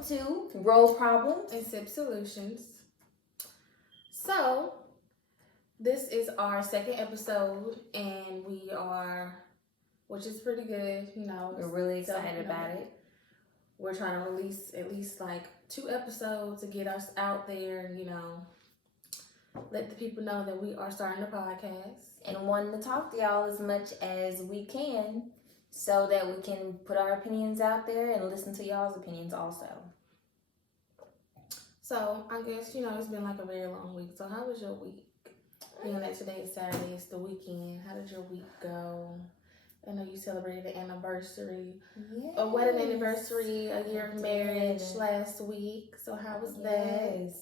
welcome to Roll Problems and Sip Solutions. So, this is our second episode, and we are, which is pretty good, We're really excited about it. We're trying to release at least like 2 episodes to get us out there and, let the people know that we are starting a podcast. And wanting to talk to y'all as much as we can so that we can put our opinions out there and listen to y'all's opinions also. So, I guess, it's been like a very long week. So, how was your week? Being that today is Saturday, it's the weekend. How did your week go? I know you celebrated an anniversary, a wedding anniversary, a year of marriage last week. So, how was that?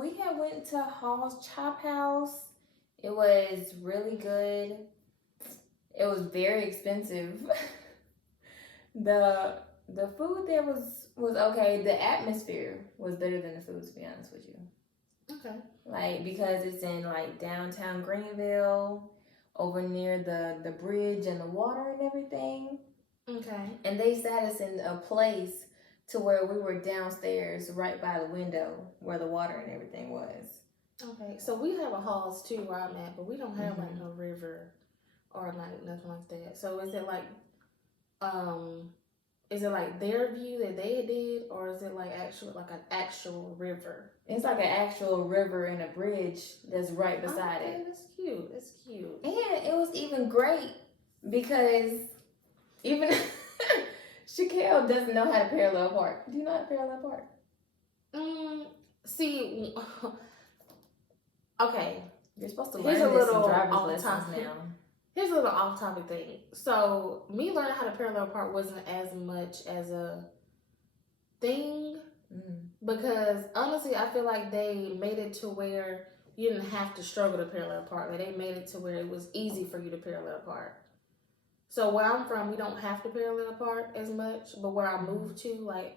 We had went to Hall's Chop House. It was really good. It was very expensive. The food there was okay. The atmosphere was better than the food, to be honest with you. Okay. Like, because it's in like downtown Greenville, over near the bridge and the water and everything. Okay. And they sat us in a place to where we were downstairs right by the window where the water and everything was. Okay, so we have a Halls too where I'm at, but we don't have like no river or like nothing like that. So is it like their view that they did, or is it like an actual river? It's like an actual river and a bridge that's right beside it. That's cute. That's cute. And it was even great because even Shaquille doesn't know how to parallel park. Do you know how to parallel park? See, okay. You're supposed to learn this in driver's lessons now. Here's a little off-topic thing. So, me learning how to parallel park wasn't as much as a thing because, honestly, I feel like they made it to where you didn't have to struggle to parallel park. Like, they made it to where it was easy for you to parallel park. So, where I'm from, we don't have to parallel park as much, but where I moved to, like,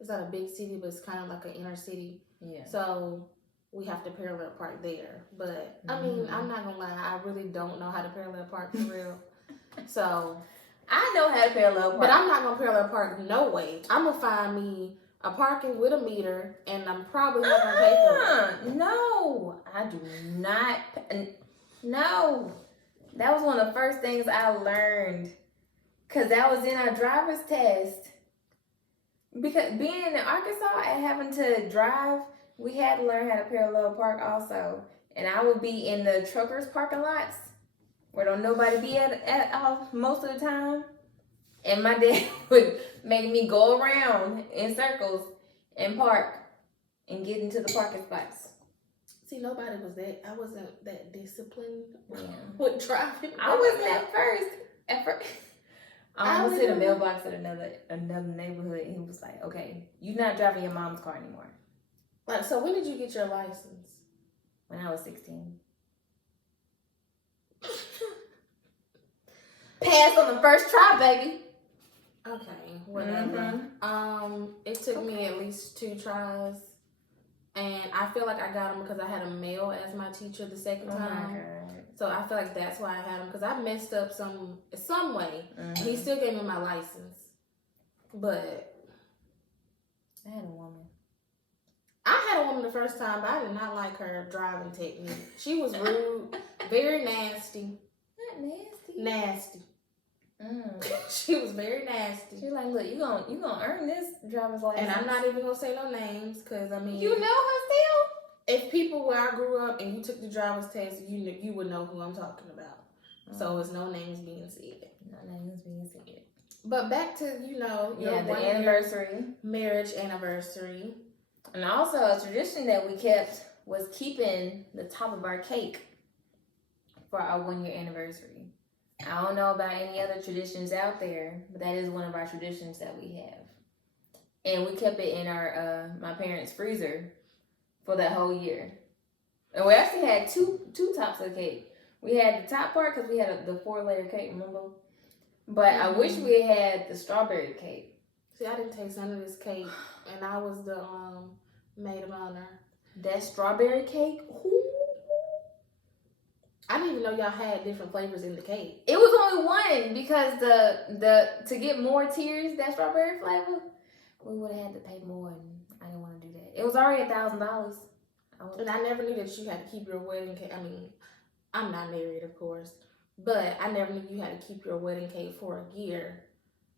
it's not a big city, but it's kind of like an inner city. Yeah. So, we have to parallel park there. But, I mean, I'm not going to lie. I really don't know how to parallel park for real. So, I know how to parallel park. But I'm not going to parallel park no way. I'm going to find me a parking with a meter, and I'm probably not going to pay for it. No, I do not. No. That was one of the first things I learned. Because that was in our driver's test. Because being in Arkansas and having to drive, we had to learn how to parallel park also. And I would be in the truckers' parking lots where don't nobody be at all most of the time. And my dad would make me go around in circles and park and get into the parking spots. See, nobody was that. I wasn't that disciplined with driving. I wasn't at first. I was in a mailbox at another neighborhood, and he was like, "Okay, you're not driving your mom's car anymore." Like, so when did you get your license? When I was 16. Passed on the first try, baby. Okay, whatever. It took me at least 2 tries, and I feel like I got them because I had a male as my teacher the second time. My God. So I feel like that's why I had them, because I messed up some way. He still gave me my license, but I had a woman. I had a woman the first time, but I did not like her driving technique. She was rude, very nasty. Not nasty. Nasty. She was very nasty. She was like, "Look, you gonna earn this driver's license." And I'm not even gonna say no names, because I mean, you know her still. If people where I grew up and you took the driver's test, you would know who I'm talking about. So it's no names being said. No names being said. But back to your the anniversary, marriage anniversary. And also a tradition that we kept was keeping the top of our cake for our 1-year anniversary. I don't know about any other traditions out there, but that is one of our traditions that we have. And we kept it in our my parents' freezer for that whole year. And we actually had two tops of the cake. We had the top part because we had the 4-layer cake, remember? But I wish we had the strawberry cake. See, I didn't taste none of this cake, and I was the maid of honor. That strawberry cake, ooh. I didn't even know y'all had different flavors in the cake. It was only one because the to get more tiers, that strawberry flavor, we would have had to pay more, and I didn't want to do that. It was already $1,000. And I never knew that you had to keep your wedding cake. I mean, I'm not married, of course, but I never knew you had to keep your wedding cake for a year.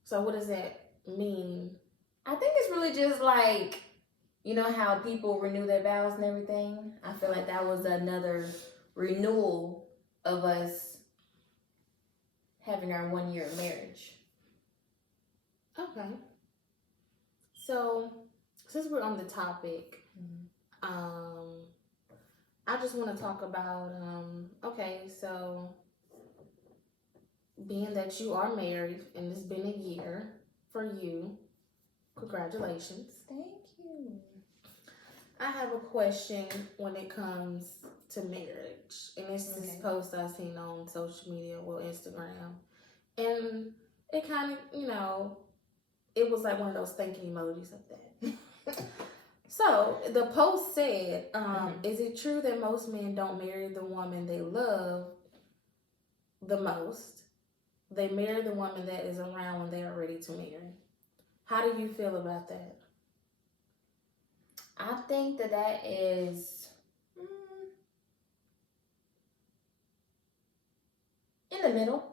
So what does that mean? I think it's really just like, you know how people renew their vows and everything? I feel like that was another renewal of us having our 1 year of marriage. Okay. So, since we're on the topic, I just want to talk about, okay, so being that you are married and it's been a year for you, congratulations. Thank you. I have a question when it comes to marriage, and this is a post I seen on social media, well, Instagram, and it kind of, you know, it was like one of those thinking emojis of that. So the post said, is it true that most men don't marry the woman they love the most? They marry the woman that is around when they are ready to marry. How do you feel about that? I think that is in the middle.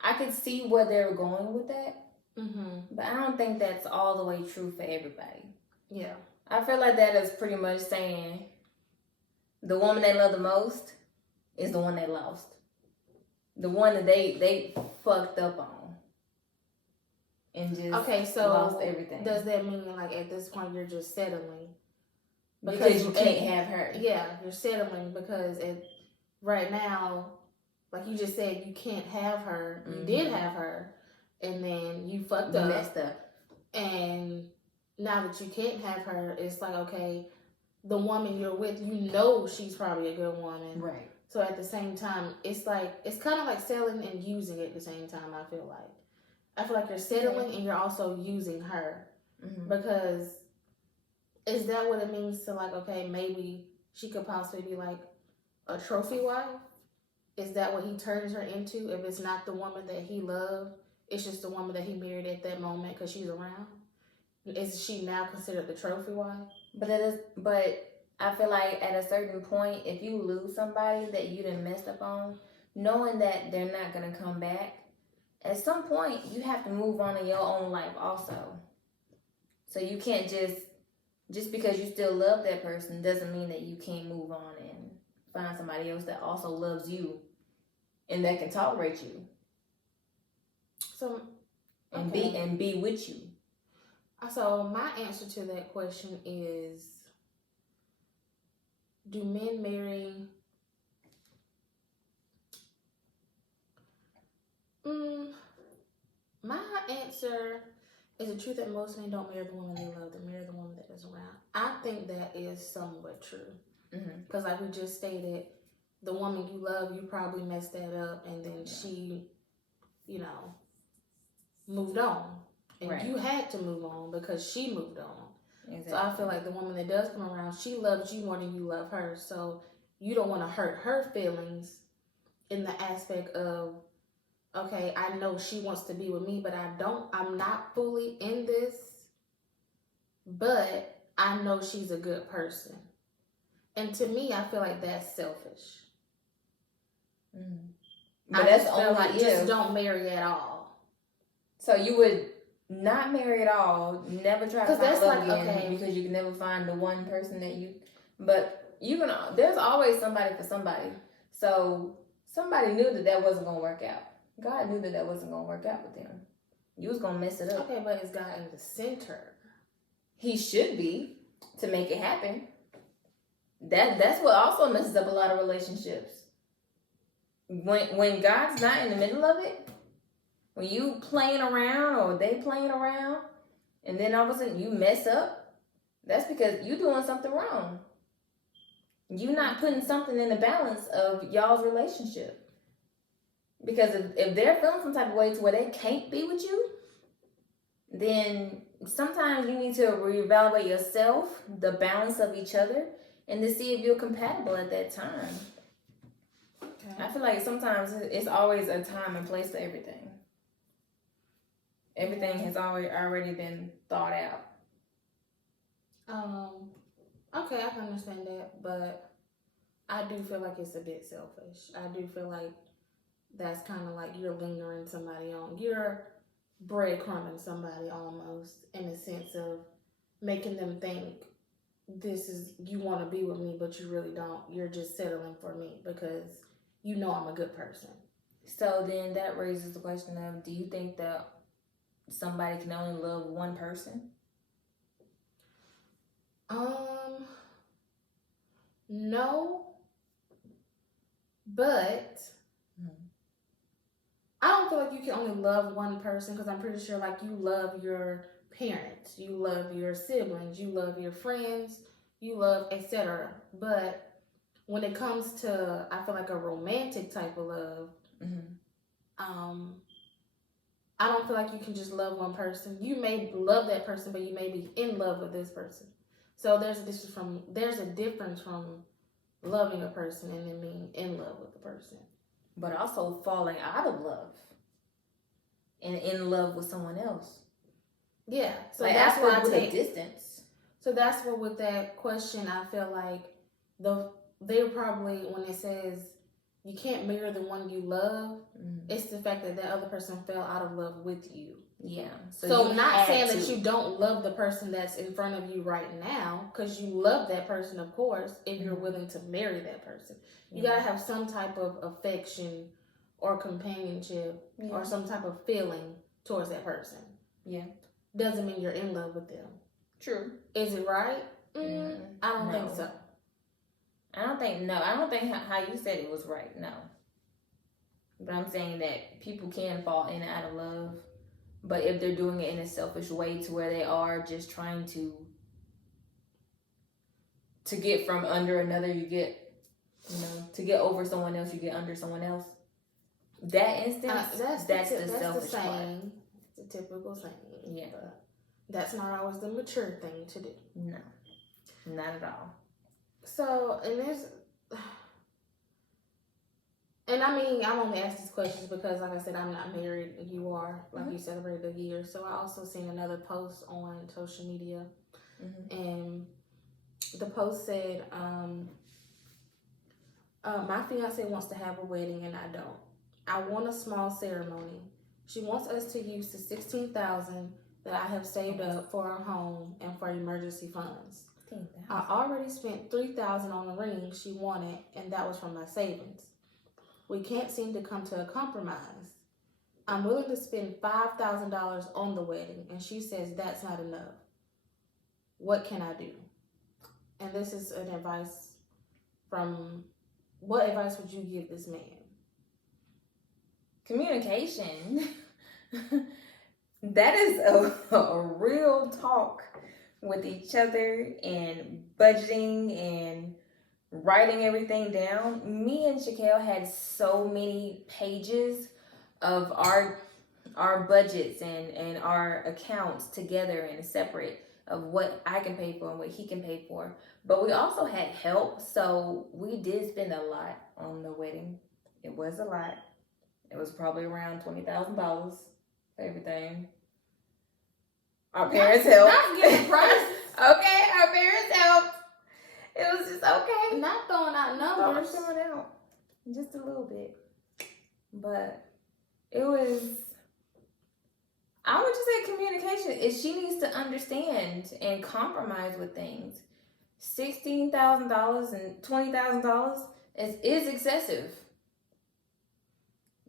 I could see where they're going with that, but I don't think that's all the way true for everybody. Yeah. I feel like that is pretty much saying the woman they love the most is the one they lost. The one that they fucked up on. And just lost everything. Does that mean, like, at this point you're just settling? Because you can't have her. Yeah, you're settling because right now, like you just said, you can't have her. You did have her, and then you fucked up. Messed up. And now that you can't have her, it's like, okay, the woman you're with, you know she's probably a good woman. Right. So at the same time, it's kind of like selling and using at the same time, I feel like. I feel like you're settling and you're also using her. Because is that what it means to, like, okay, maybe she could possibly be like a trophy wife? Is that what he turns her into? If it's not the woman that he loved, it's just the woman that he married at that moment because she's around? Is she now considered the trophy wife? But I feel like at a certain point, if you lose somebody that you done messed up on, knowing that they're not going to come back, at some point, you have to move on in your own life also. So you can't just because you still love that person doesn't mean that you can't move on and find somebody else that also loves you and that can tolerate you. So, okay. and be with you. So my answer to that question is, do men marry? My answer is the truth that most men don't marry the woman they love, they marry the woman that is around. I think that is somewhat true. Because like we just stated, the woman you love, you probably messed that up, and then she, you know, moved on. And you had to move on because she moved on. Exactly. So I feel like the woman that does come around, she loves you more than you love her. So you don't want to hurt her feelings in the aspect of, okay, I know she wants to be with me, but I'm not fully in this, but I know she's a good person. And to me, I feel like that's selfish. But that's only like just don't marry at all. So you would not marry at all, never try to find love again, because you can never find the one person that you. But there's always somebody for somebody. So somebody knew that wasn't gonna work out. God knew that wasn't gonna work out with them. You was gonna mess it up. Okay, but is God in the center? He should be, to make it happen. That's what also messes up a lot of relationships. When God's not in the middle of it, when you playing around or they playing around, and then all of a sudden you mess up, that's because you doing something wrong. You not putting something in the balance of y'all's relationship. Because if they're feeling some type of way to where they can't be with you, then sometimes you need to reevaluate yourself, the balance of each other, and to see if you're compatible at that time. Okay. I feel like sometimes it's always a time and place for everything. Everything has already been thought out. Okay, I can understand that, but I do feel like it's a bit selfish. I do feel like that's kind of like you're lingering somebody on. You're breadcrumbing somebody almost, in a sense of making them think this is, you want to be with me, but you really don't. You're just settling for me because you know I'm a good person. So then that raises the question of, do you think that somebody can only love one person? No, but I don't feel like you can only love one person, because I'm pretty sure like you love your parents, you love your siblings, you love your friends, you love etc. But when it comes to, I feel like a romantic type of love, I don't feel like you can just love one person. You may love that person, but you may be in love with this person. So there's a difference from loving a person and then being in love with the person. But also falling out of love and in love with someone else. Yeah. So like that's why I take distance. So that's where with that question, I feel like they probably, when it says you can't marry the one you love, it's the fact that other person fell out of love with you. Yeah. So not saying that you don't love the person that's in front of you right now, because you love that person, of course, if you're willing to marry that person. You got to have some type of affection or companionship or some type of feeling towards that person. Yeah. Doesn't mean you're in love with them. True. Is it right? I don't think so. I don't think how you said it was right. No. But I'm saying that people can fall in and out of love. But if they're doing it in a selfish way to where they are just trying to get from under another, you get, to get over someone else, you get under someone else. That instance, that's the selfish part. It's a typical thing. Yeah. But that's not always the mature thing to do. No. Not at all. So, and I mean, I'm only asking these questions because, like I said, I'm not married. You are, like you celebrated a year. So I also seen another post on social media, and the post said, my fiance wants to have a wedding and I don't. I want a small ceremony. She wants us to use the $16,000 that I have saved up for our home and for emergency funds. I already spent $3,000 on the ring she wanted, and that was from my savings. We can't seem to come to a compromise. I'm willing to spend $5,000 on the wedding, and she says that's not enough. What can I do? And this is an advice from, what advice would you give this man? Communication. That is a real talk with each other, and budgeting and writing everything down. Me and Shaquille had so many pages of our budgets and our accounts together and separate, of what I can pay for and what he can pay for. But we also had help, so we did spend a lot on the wedding. It was a lot. It was probably around $20,000 for everything. Our parents helped. Not giving prices. Okay, our parents helped. It was just okay. Not throwing out numbers. Throwing out just a little bit. But it was, I would just say communication. Is she needs to understand and compromise with things. $16,000 and $20,000 is excessive.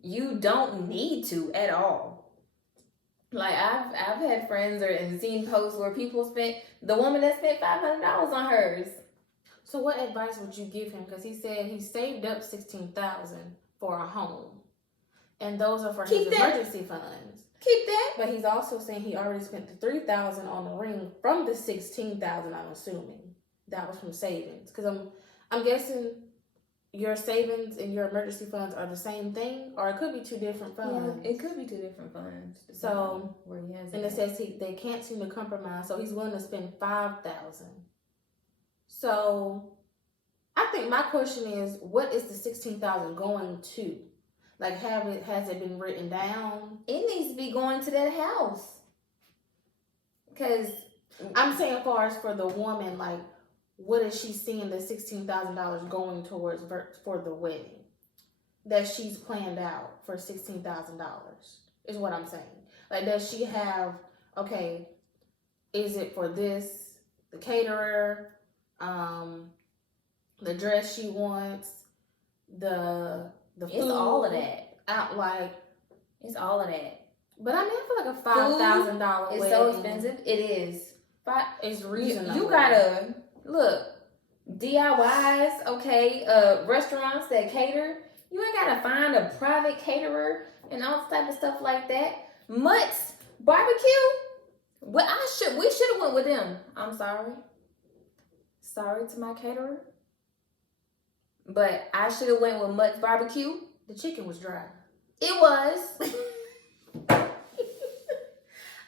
You don't need to at all. Like I've had friends and seen posts where the woman that spent $500 on hers. So what advice would you give him? Because he said he saved up $16,000 for a home, and those are for his emergency funds. Keep that. But he's also saying he already spent the $3,000 on the ring from the $16,000. I'm assuming that was from savings, because I'm guessing your savings and your emergency funds are the same thing, or it could be two different funds. Yeah, it could be two different funds. So where he has and it says they can't seem to compromise, so he's willing to spend $5,000. So I think my question is, what is the $16,000 going to? Like, has it been written down? It needs to be going to that house. Because I'm saying, as far as for the woman, like, what is she seeing the $16,000 going towards for the wedding that she's planned out for $16,000? Is what I'm saying. Like, does she have, okay, is it for this, the caterer, the dress she wants, the food? It's all of that. It's all of that. But I mean, I feel like a $5,000 wedding. It's so expensive. It is. It's reasonable. You gotta look DIYs, okay? Restaurants that cater. You ain't gotta find a private caterer and all type of stuff like that. Mutt's barbecue. We should have went with them. I'm sorry. Sorry to my caterer. But I should have went with Mutt's barbecue. The chicken was dry. It was.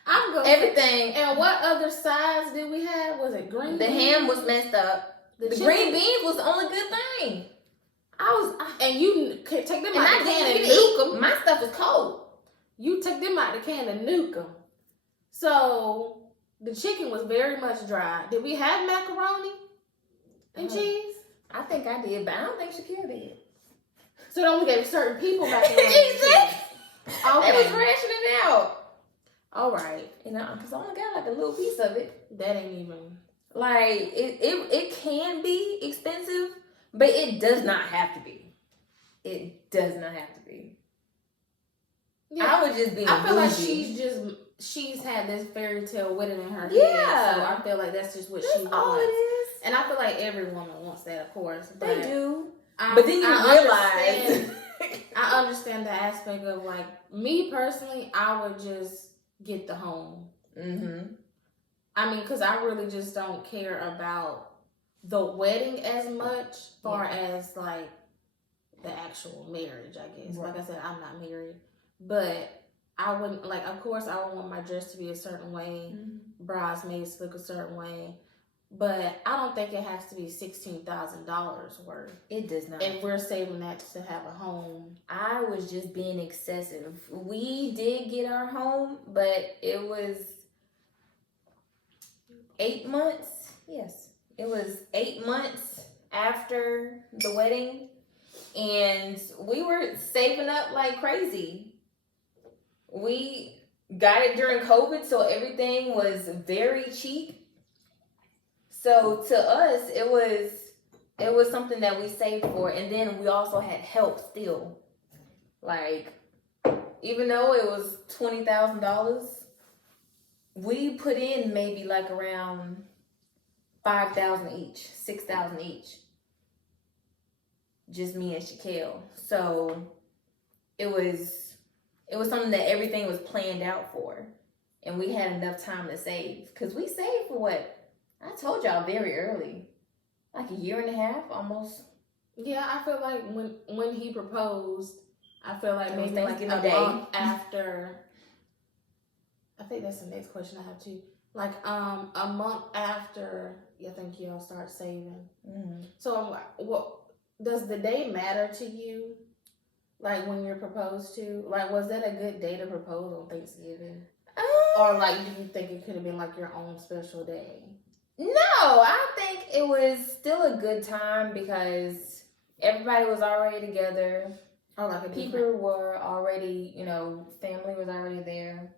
I'm going everything. And what other sides did we have? Was it green? The ham was messed up. The green beans was the only good thing. And you take them out the can and nuke them. My stuff was cold. You took them out the can and nuke them. So the chicken was very much dry. Did we have macaroni and cheese? I think I did, but I don't think Shakira did. So they only gave certain people macaroni and cheese. Okay. They was rationing it out. All right. You know, because I only got like a little piece of it. That ain't even. Like, it can be expensive, but it does not have to be. It does not have to be. Yeah. I would just be I feel like she's had this fairy tale wedding in her head. So I feel like that's just what she wants. All it is. And I feel like every woman wants that, of course. They do. But then you realize. I understand the aspect of, like, me personally, I would just get the home. Mm-hmm. I mean, because I really just don't care about the wedding as much, far as, like, the actual marriage, I guess. Right. Like I said, I'm not married. But I wouldn't, like, of course, I would want my dress to be a certain way, bridesmaids look a certain way. But I don't think it has to be $16,000 worth. It does not. If we're saving that to have a home. I was just being excessive. We did get our home, but it was 8 months. Yes. It was 8 months after the wedding. And we were saving up like crazy. We got it during COVID, so everything was very cheap. So to us, it was something that we saved for, and then we also had help still. Like, even though it was $20,000, we put in maybe like around $5,000 each, $6,000 each. Just me and Shaquille. So it was something that everything was planned out for, and we had enough time to save, because we saved for what? I told y'all very early, like a year and a half, almost. Yeah, I feel like when he proposed, I feel like maybe like a month after. I think that's the next question I have too. Like a month after, I think y'all start saving. Mm-hmm. So what does the day matter to you? Like when you're proposed to, like was that a good day to propose on Thanksgiving, or like do you think it could have been like your own special day? No, I think it was still a good time because everybody was already together. Or like people were already, family was already there.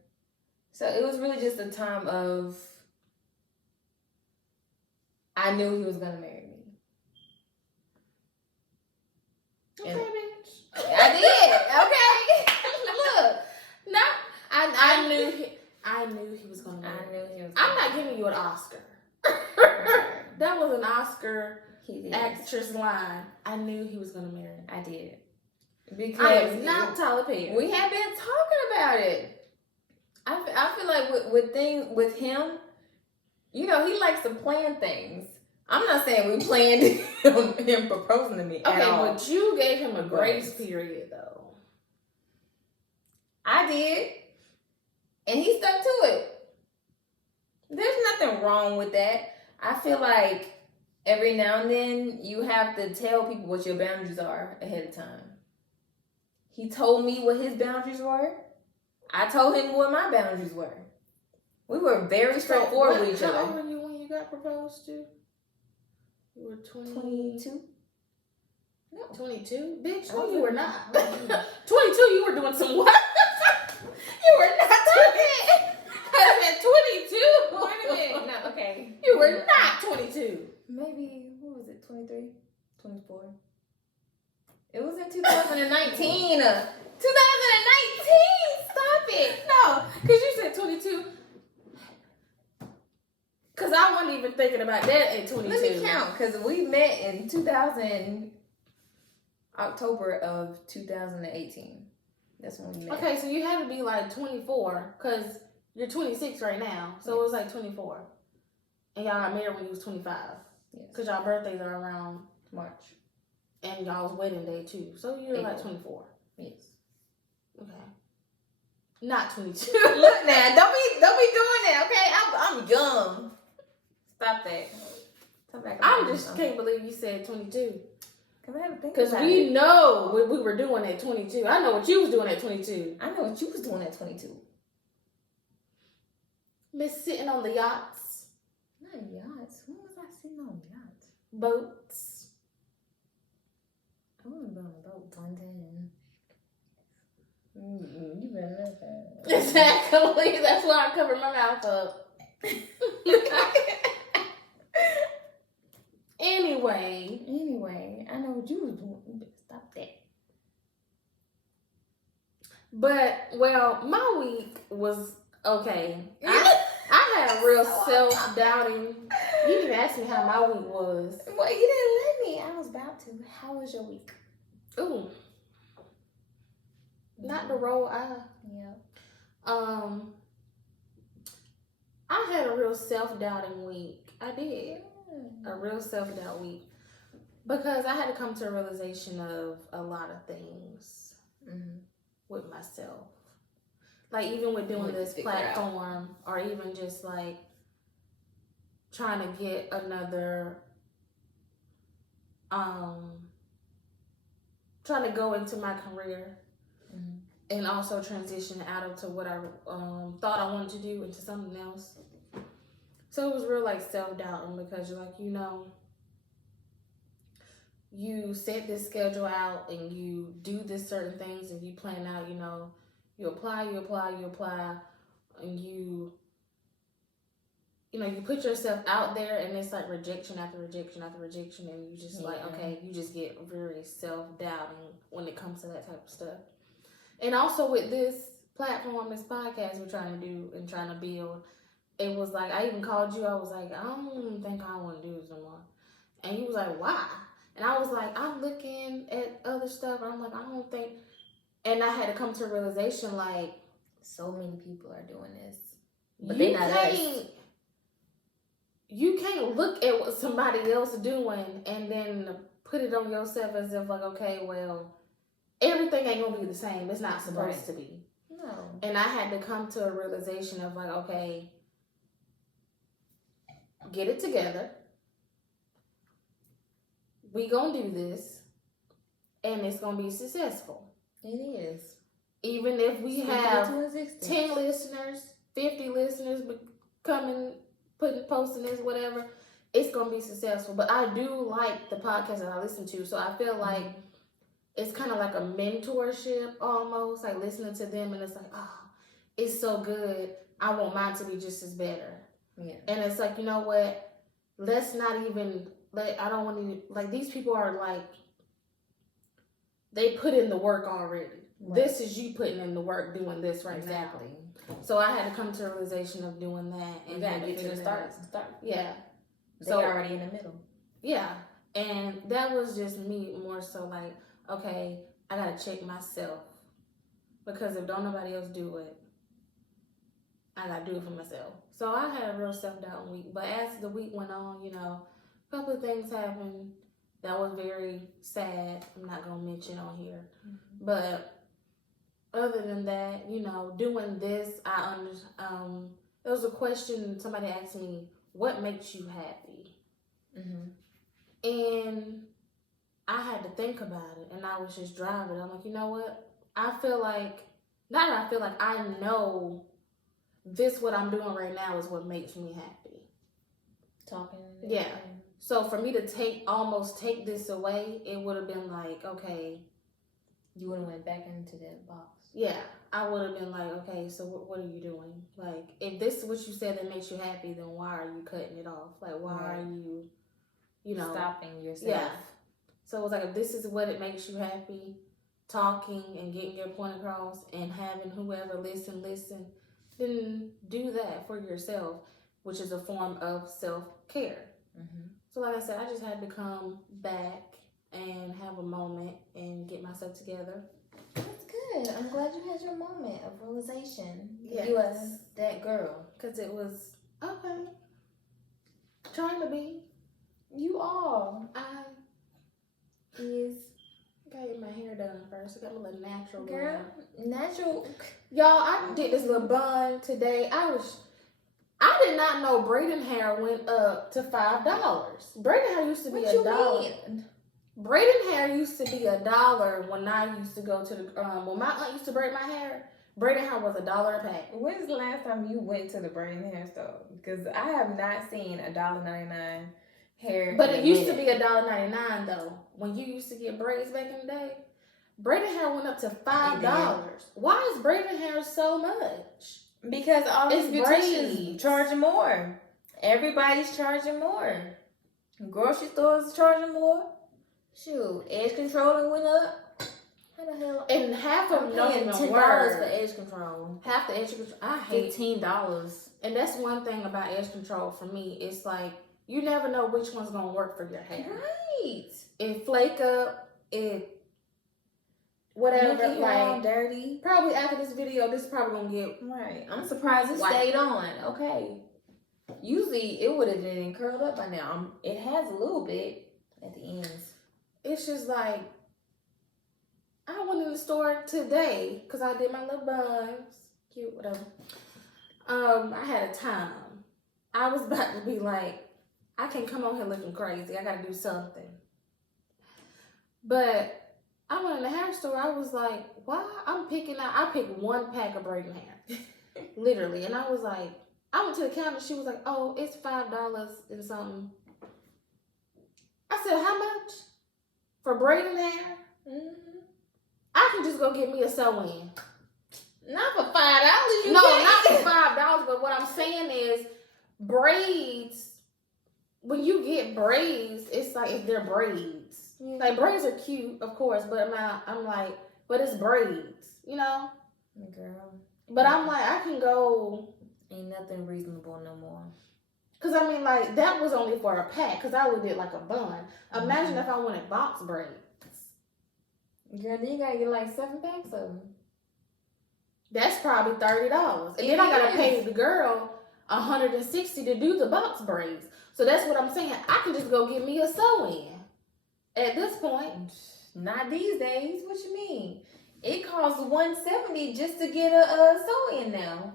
So it was really just a time of, I knew he was going to marry me. Okay, bitch. I did. Okay. Look. No, I knew he was going to marry me. I knew he was. I'm not giving you an Oscar. That was an Oscar actress line. I knew he was going to marry me. I did. Because I am not Tyler Perry. We have been talking about it. I feel like with him, he likes to plan things. I'm not saying we planned him proposing to me. Okay, but you gave him a grace period, though. I did. And he stuck to it. There's nothing wrong with that. I feel like every now and then you have to tell people what your boundaries are ahead of time. He told me what his boundaries were. I told him what my boundaries were. We were very straightforward with each other. How old were you when you got proposed to? You were 22? No. 22? Bitch, no, you were not. 22, you were doing some work. You were not doing it. Because at 22. Wait a minute. No, okay. You were not 22. Maybe, what was it, 23? 24? It was in 2019. 2019! Stop it! No, because you said 22. Because I wasn't even thinking about that at 22. Let me count, because we met in October of 2018. That's when we met. Okay, so you had to be like 24, because you're 26 right now. So it was like 24. And y'all got married when you was 25. Yes. Because y'all birthdays are around March. And y'all's wedding day too. So you're April. like 24. Yes. Okay. Not 22. Look now, don't be doing that, okay? I'm young. Stop that. I just can't believe you said 22. Cause I haven't think Because we know what we were doing at 22. I know what you was doing at 22. I know what you was doing at 22. Miss sitting on the yachts. Not yachts. When was I sitting on yachts? Boats. I want to go on a boat one time. You better know that. Exactly. That's why I covered my mouth up. Anyway, I know what you was doing. You better stop that. But, well, my week was okay. I had a real self-doubting. You didn't ask me how my week was. Well, you didn't let me. I was about to. How was your week? Ooh. Not the roll eye. Yeah. I had a real self-doubting week. I did. A real self-doubt week. Because I had to come to a realization of a lot of things with myself. Like even with doing this platform or even just like trying to get another, trying to go into my career and also transition out of to what I thought I wanted to do into something else. So it was real like self-doubting because you're like, you set this schedule out and you do this certain things and you plan out, you apply, and you put yourself out there and it's like rejection after rejection after rejection and you just like, okay, you just get very self-doubting when it comes to that type of stuff. And also with this platform, this podcast we're trying to do and trying to build, it was like, I even called you, I was like, I don't think I want to do this no more. And you was like, why? And I was like, I'm looking at other stuff and I'm like, I don't think, and I had to come to a realization like, so many people are doing this, but they're not us. You can't look at what somebody else is doing and then put it on yourself as if like, okay, well, everything ain't gonna be the same. It's not supposed to be. No. And I had to come to a realization of like, okay, get it together. We gonna do this, and it's gonna be successful. It is. Even if we have 10 listeners, 50 listeners coming, posting this, whatever, it's gonna be successful. But I do like the podcast that I listen to, so I feel like it's kind of like a mentorship almost, like listening to them, and it's like, oh, it's so good. I want mine to be just as better. Yeah. And it's like, you know what? Let's not even. I don't want to, like, these people are like, they put in the work already. Right. This is you putting in the work doing this right now. So I had to come to a realization of doing that. And get to start. Yeah. They're already in the middle. Yeah. And that was just me more so like, okay, I got to check myself. Because if don't nobody else do it, I got to do it for myself. So I had a real self-doubt week. But as the week went on, a couple of things happened that was very sad. I'm not going to mention on here. But other than that, doing this, there was a question somebody asked me, what makes you happy? And I had to think about it. And I was just driving. I'm like, you know what? I feel like, not that I feel like, I know this what I'm doing right now is what makes me happy. Talking. Yeah. So for me to almost take this away, it would have been like, okay. You would have went back into that box. Yeah. I would have been like, okay, so what are you doing? Like, if this is what you said that makes you happy, then why are you cutting it off? Like, why are you, stopping yourself? Yeah. So it was like, if this is what it makes you happy, talking and getting your point across and having whoever listen, then do that for yourself, which is a form of self-care. Mm-hmm. So like I said, I just had to come back and have a moment and get myself together. That's good. I'm glad you had your moment of realization. Yes. You as that girl. Because it was, okay, trying to be. You are. I gotta get my hair done first. I got my little natural girl. hair. Natural. Y'all, I did this little bun today. I did not know braiding hair went up to $5. Braiding hair used to be $1. Braiding hair used to be $1 when I used to go to the when my aunt used to braid my hair. Braiding hair was $1 a pack. When's the last time you went to the braiding hair store? Because I have not seen $1.99 hair. But it used to be $1.99 though. When you used to get braids back in the day, braiding hair went up to $5. Why is braiding hair so much? Because all these beauticians braids charging more. Everybody's charging more. Grocery stores charging more. Shoot, edge controlling went up. How the hell? And half of them don't even $10 work. for edge control. Half the edge control, I hate $15. And that's one thing about edge control for me. It's like you never know which one's gonna work for your hair. Right. It flake up. It whatever. Make it all dirty. Probably after this video, this is probably gonna get right. I'm surprised it stayed on. Okay. Usually it would have been curled up by now. It has a little bit at the ends. It's just like, I went in the store today because I did my little buns. Cute, whatever. I had a time. I was about to be like, I can't come on here looking crazy. I got to do something. But I went in the hair store. I was like, why? I picked one pack of braiding hair. Literally. And I was like, I went to the counter. She was like, oh, it's $5 and something. I said, how much? For braiding hair? Mm-hmm. I can just go get me a sew-in. Not for $5. No, not for $5. But what I'm saying is, braids. When you get braids, it's like if they're braids. Yeah. Like braids are cute, of course, but I'm like, but it's braids, you know. Girl. But I'm like, I can go. Ain't nothing reasonable no more. Cause I mean, like that was only for a pack. Cause I would did like a bun. Imagine if I wanted box braids. Girl, then you gotta get like 7 packs of them. That's probably $30, and then I gotta pay the girl $160 to do the box braids. So that's what I'm saying. I can just go get me a sew-in. At this point, not these days. What you mean? It costs $170 just to get a sew-in now.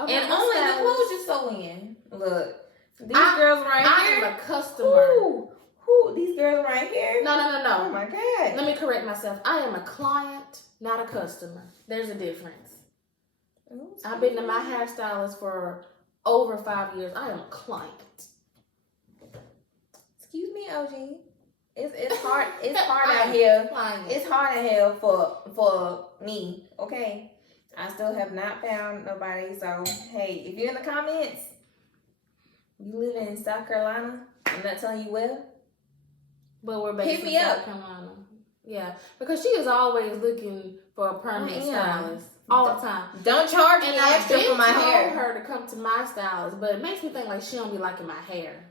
Okay, and only the clothes you sew in. Look, these girls right here. I am a customer. Who? These girls right here? No. Oh my God. Let me correct myself. I am a client, not a customer. There's a difference. I've been to my hairstylist for over 5 years. I am a client. Excuse me, OG. It's hard. It's hard out here. It's hard out here for me. Okay. I still have not found nobody. So, hey, if you're in the comments, you live in South Carolina, I'm not telling you where. But we're based in South Carolina. Yeah, because she is always looking for a permanent stylist all the time. Don't charge me extra for my hair. I told her to come to my stylist, but it makes me think like she don't be liking my hair.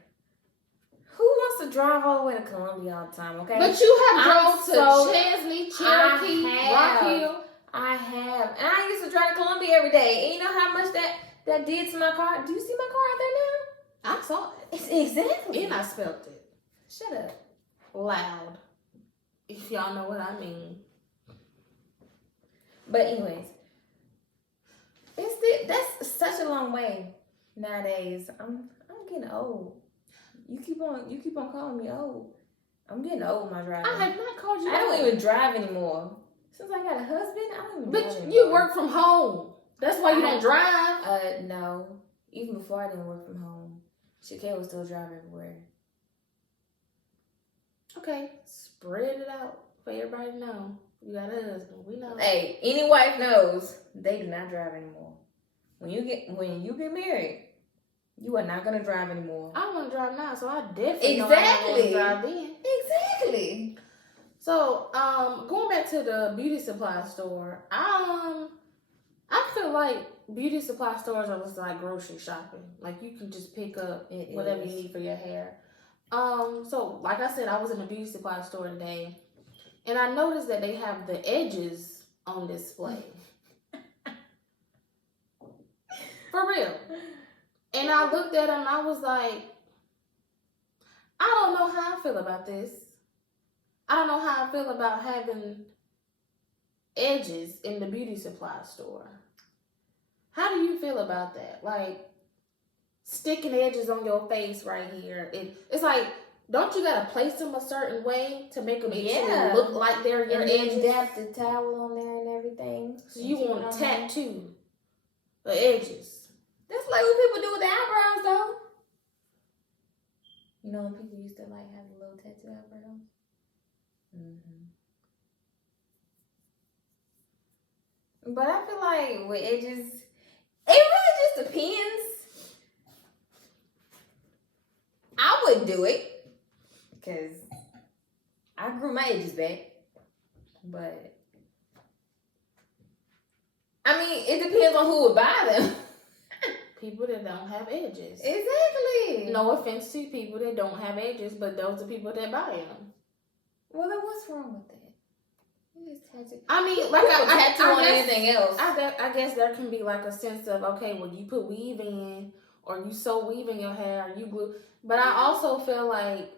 Who wants to drive all the way to Columbia all the time, okay? But you have drove to Chesney, Cherokee, Rock Hill. I have. And I used to drive to Columbia every day. And you know how much that did to my car? Do you see my car out there now? I saw it. Exactly. And I spelled it. Shut up. Loud. If y'all know what I mean. But anyways. That's such a long way nowadays. I'm getting old. You keep on calling me old. I'm getting old, my driving. I have not called you I don't even drive anymore. Since I got a husband, I don't even But drive you anymore. work from home. That's why you don't drive. No. Even before I didn't work from home, Shakay would still drive everywhere. Okay, spread it out for everybody to know. You got a husband. We know. Hey, any wife knows they do not drive anymore. When you get married, you are not gonna drive anymore. I want to drive now, so I definitely know I'm going to drive then. Exactly. So, going back to the beauty supply store, I feel like beauty supply stores are just like grocery shopping. Like you can just pick up whatever you need for your hair. So like I said, I was in a beauty supply store today, and I noticed that they have the edges on display. For real. And I looked at them and I was like, I don't know how I feel about this. I don't know how I feel about having edges in the beauty supply store. How do you feel about that? Like, sticking edges on your face right here. It's like, don't you gotta place them a certain way to make them actually look like they're your edges? And dab the towel on there and everything. So you want to tattoo the edges. That's like what people do with the eyebrows, though. You know when people used to like have a little tattoo eyebrows? But I feel like with edges, it really just depends. I wouldn't do it because I grew my edges back. But I mean, it depends on who would buy them. People that don't have edges. Exactly. No offense to people that don't have edges, but those are people that buy them. Well, then what's wrong with that? I mean, like I tattoo on anything else. I guess there can be like a sense of, okay, well, you put weave in, or you sew weave in your hair, or you glue. But I also feel like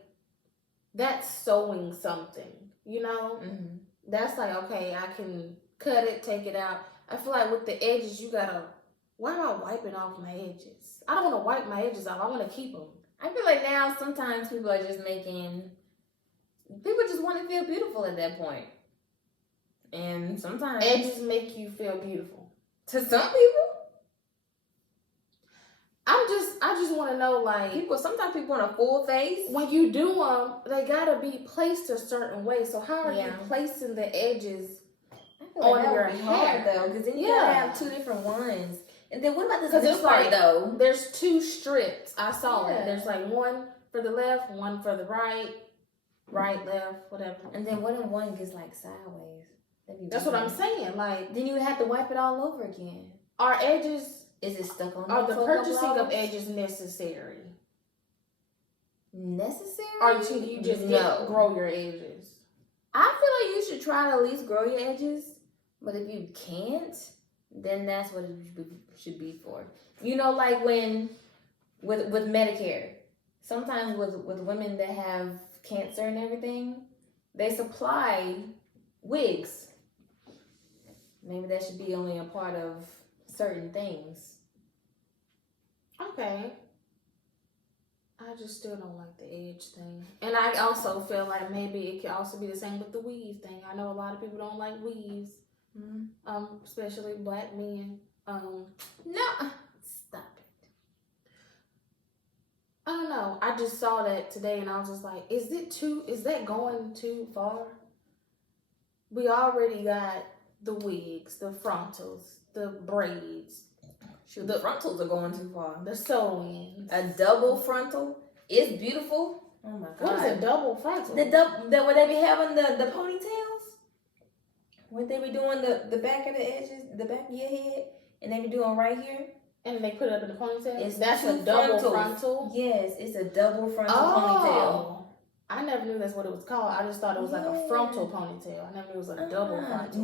that's sewing something, you know? Mm-hmm. That's like, okay, I can cut it, take it out. I feel like with the edges, you gotta, why am I wiping off my edges? I don't want to wipe my edges off. I want to keep them. I feel like now sometimes people are just people just want to feel beautiful at that point. And sometimes edges make you feel beautiful. To some people. I just want to know, like, sometimes people want a full face. When you do them, they gotta be placed a certain way. So how are you placing the edges on your hair though? Because then you gotta have two different ones. And then what about this part though? There's two strips. I saw it. There's like one for the left, one for the right, left, whatever. And then what if one gets like sideways? That's what I'm saying. Like, then you would have to wipe it all over again. Are edges? Is it stuck on? Are the purchasing of edges necessary? Necessary? Or can you just grow your edges? I feel like you should try to at least grow your edges. But if you can't, then that's what it should be for. You know, like when with Medicare, sometimes with women that have cancer and everything, they supply wigs. Maybe that should be only a part of certain things. Okay. I just still don't like the edge thing. And I also feel like maybe it could also be the same with the weave thing. I know a lot of people don't like weaves. Mm-hmm. Especially black men. No. Stop it. I don't know. I just saw that today and I was just like, is that going too far? We already got the wigs, the frontals, the braids. Shoot, the frontals are going too far. The sew-ins. A double frontal is beautiful. Oh my god. What is a double frontal? Where they be having the ponytails? Where they be doing the back of the edges, the back of your head, and they be doing right here. And they put it up in the ponytail? That's a double frontal? Yes, it's a double frontal ponytail. I never knew that's what it was called. I just thought it was like a frontal ponytail. I never knew it was a double frontal.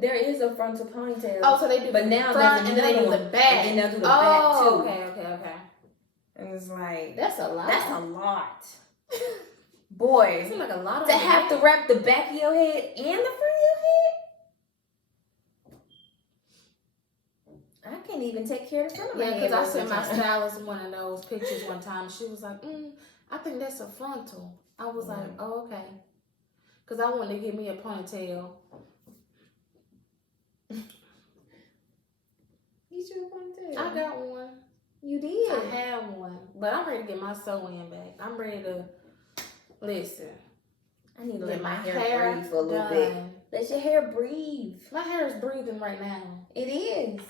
There is a frontal ponytail. Oh, so they do but now front and then they do the back. And then they'll do the back too. Okay. And it's like that's a lot. Boy, it seems like a lot to have to wrap the back of your head and the front of your head. I can't even take care of the front of my head. Yeah, because I sent my stylist one of those pictures one time. She was like, I think that's a frontal. I was like, oh, okay. because I wanted to give me a ponytail. You should have ponytail. I got one. You did. I have one, but I'm ready to get my sew-in back. I'm ready to listen. I need to Get let my hair breathe for a little bit. Let your hair breathe. My hair is breathing right now. It is.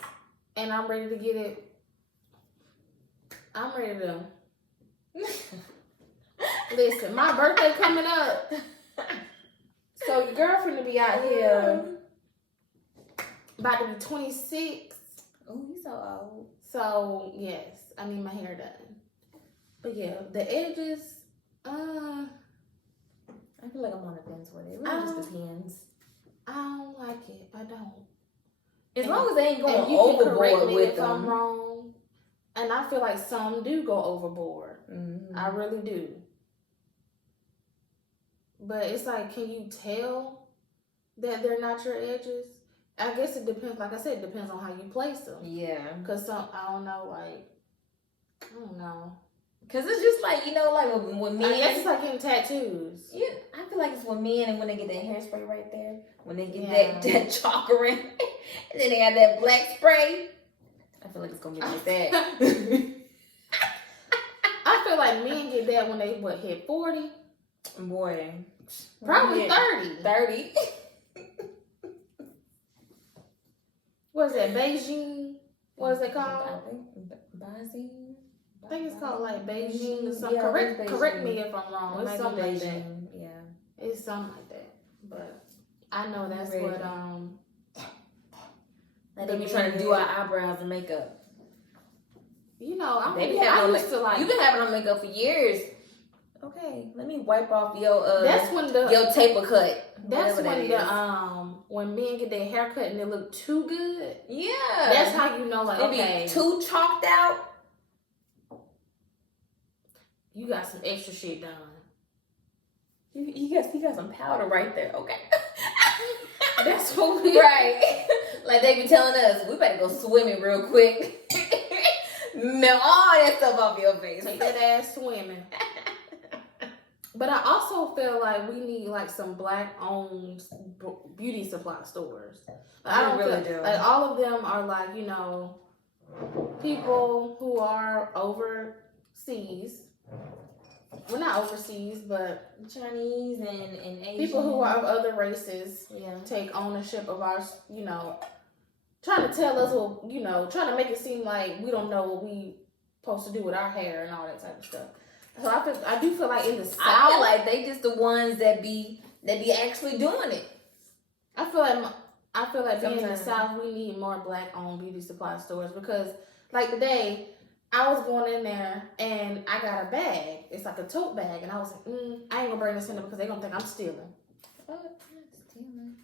And I'm ready to get it. I'm ready to. Listen, my birthday coming up. So your girlfriend to be out here about to be 26. Oh, you so old. So yes, I need my hair done. But yeah, the edges, I feel like I'm on the fence with it. It really just depends. I don't like it. I don't. As long as they ain't going you overboard can correct me with if them. I'm wrong. And I feel like some do go overboard. Mm-hmm. I really do. But it's like, can you tell that they're not your edges? I guess it depends. Like I said, it depends on how you place them. Yeah. Because I don't know, like, I don't know. Because it's just like, you know, like when men. I guess it's like getting tattoos. Yeah, I feel like it's when men and when they get that hairspray right there, when they get that chalk around, and then they got that black spray. I feel like it's gonna be like that. I feel like men get that when they hit 40. Boy, probably 30. 30. What is that? Beijing? What is it called? I think it's called like Beijing or something. Yeah, correct me if I'm wrong. It's something like that. Yeah. It's something like that. But I know that's what like they be trying to do our eyebrows and makeup. You know, I used to like. You've been having on makeup for years. Okay, let me wipe off your that's when your taper cut. That's when when men get their hair cut and they look too good. Yeah. That's how you know, like, it okay, be too chalked out. You got some extra shit done. You got some powder right there. Okay. That's what we right. Like they be telling us, we better go swimming real quick. Melt all that stuff off your face. Take that ass swimming. But I also feel like we need like some black-owned beauty supply stores. I don't really do. Like all of them are like, you know, people who are overseas. Well, not overseas, but Chinese and Asian. People who are of other races take ownership of our, you know, trying to tell us, well, you know, trying to make it seem like we don't know what we supposed to do with our hair and all that type of stuff. So I do feel like in the South, I feel like they just the ones that be actually doing it. I feel like being in the South, we need more black-owned beauty supply stores because, like today, I was going in there and I got a bag. It's like a tote bag, and I was like, I ain't gonna bring this in there because they're gonna think I'm stealing.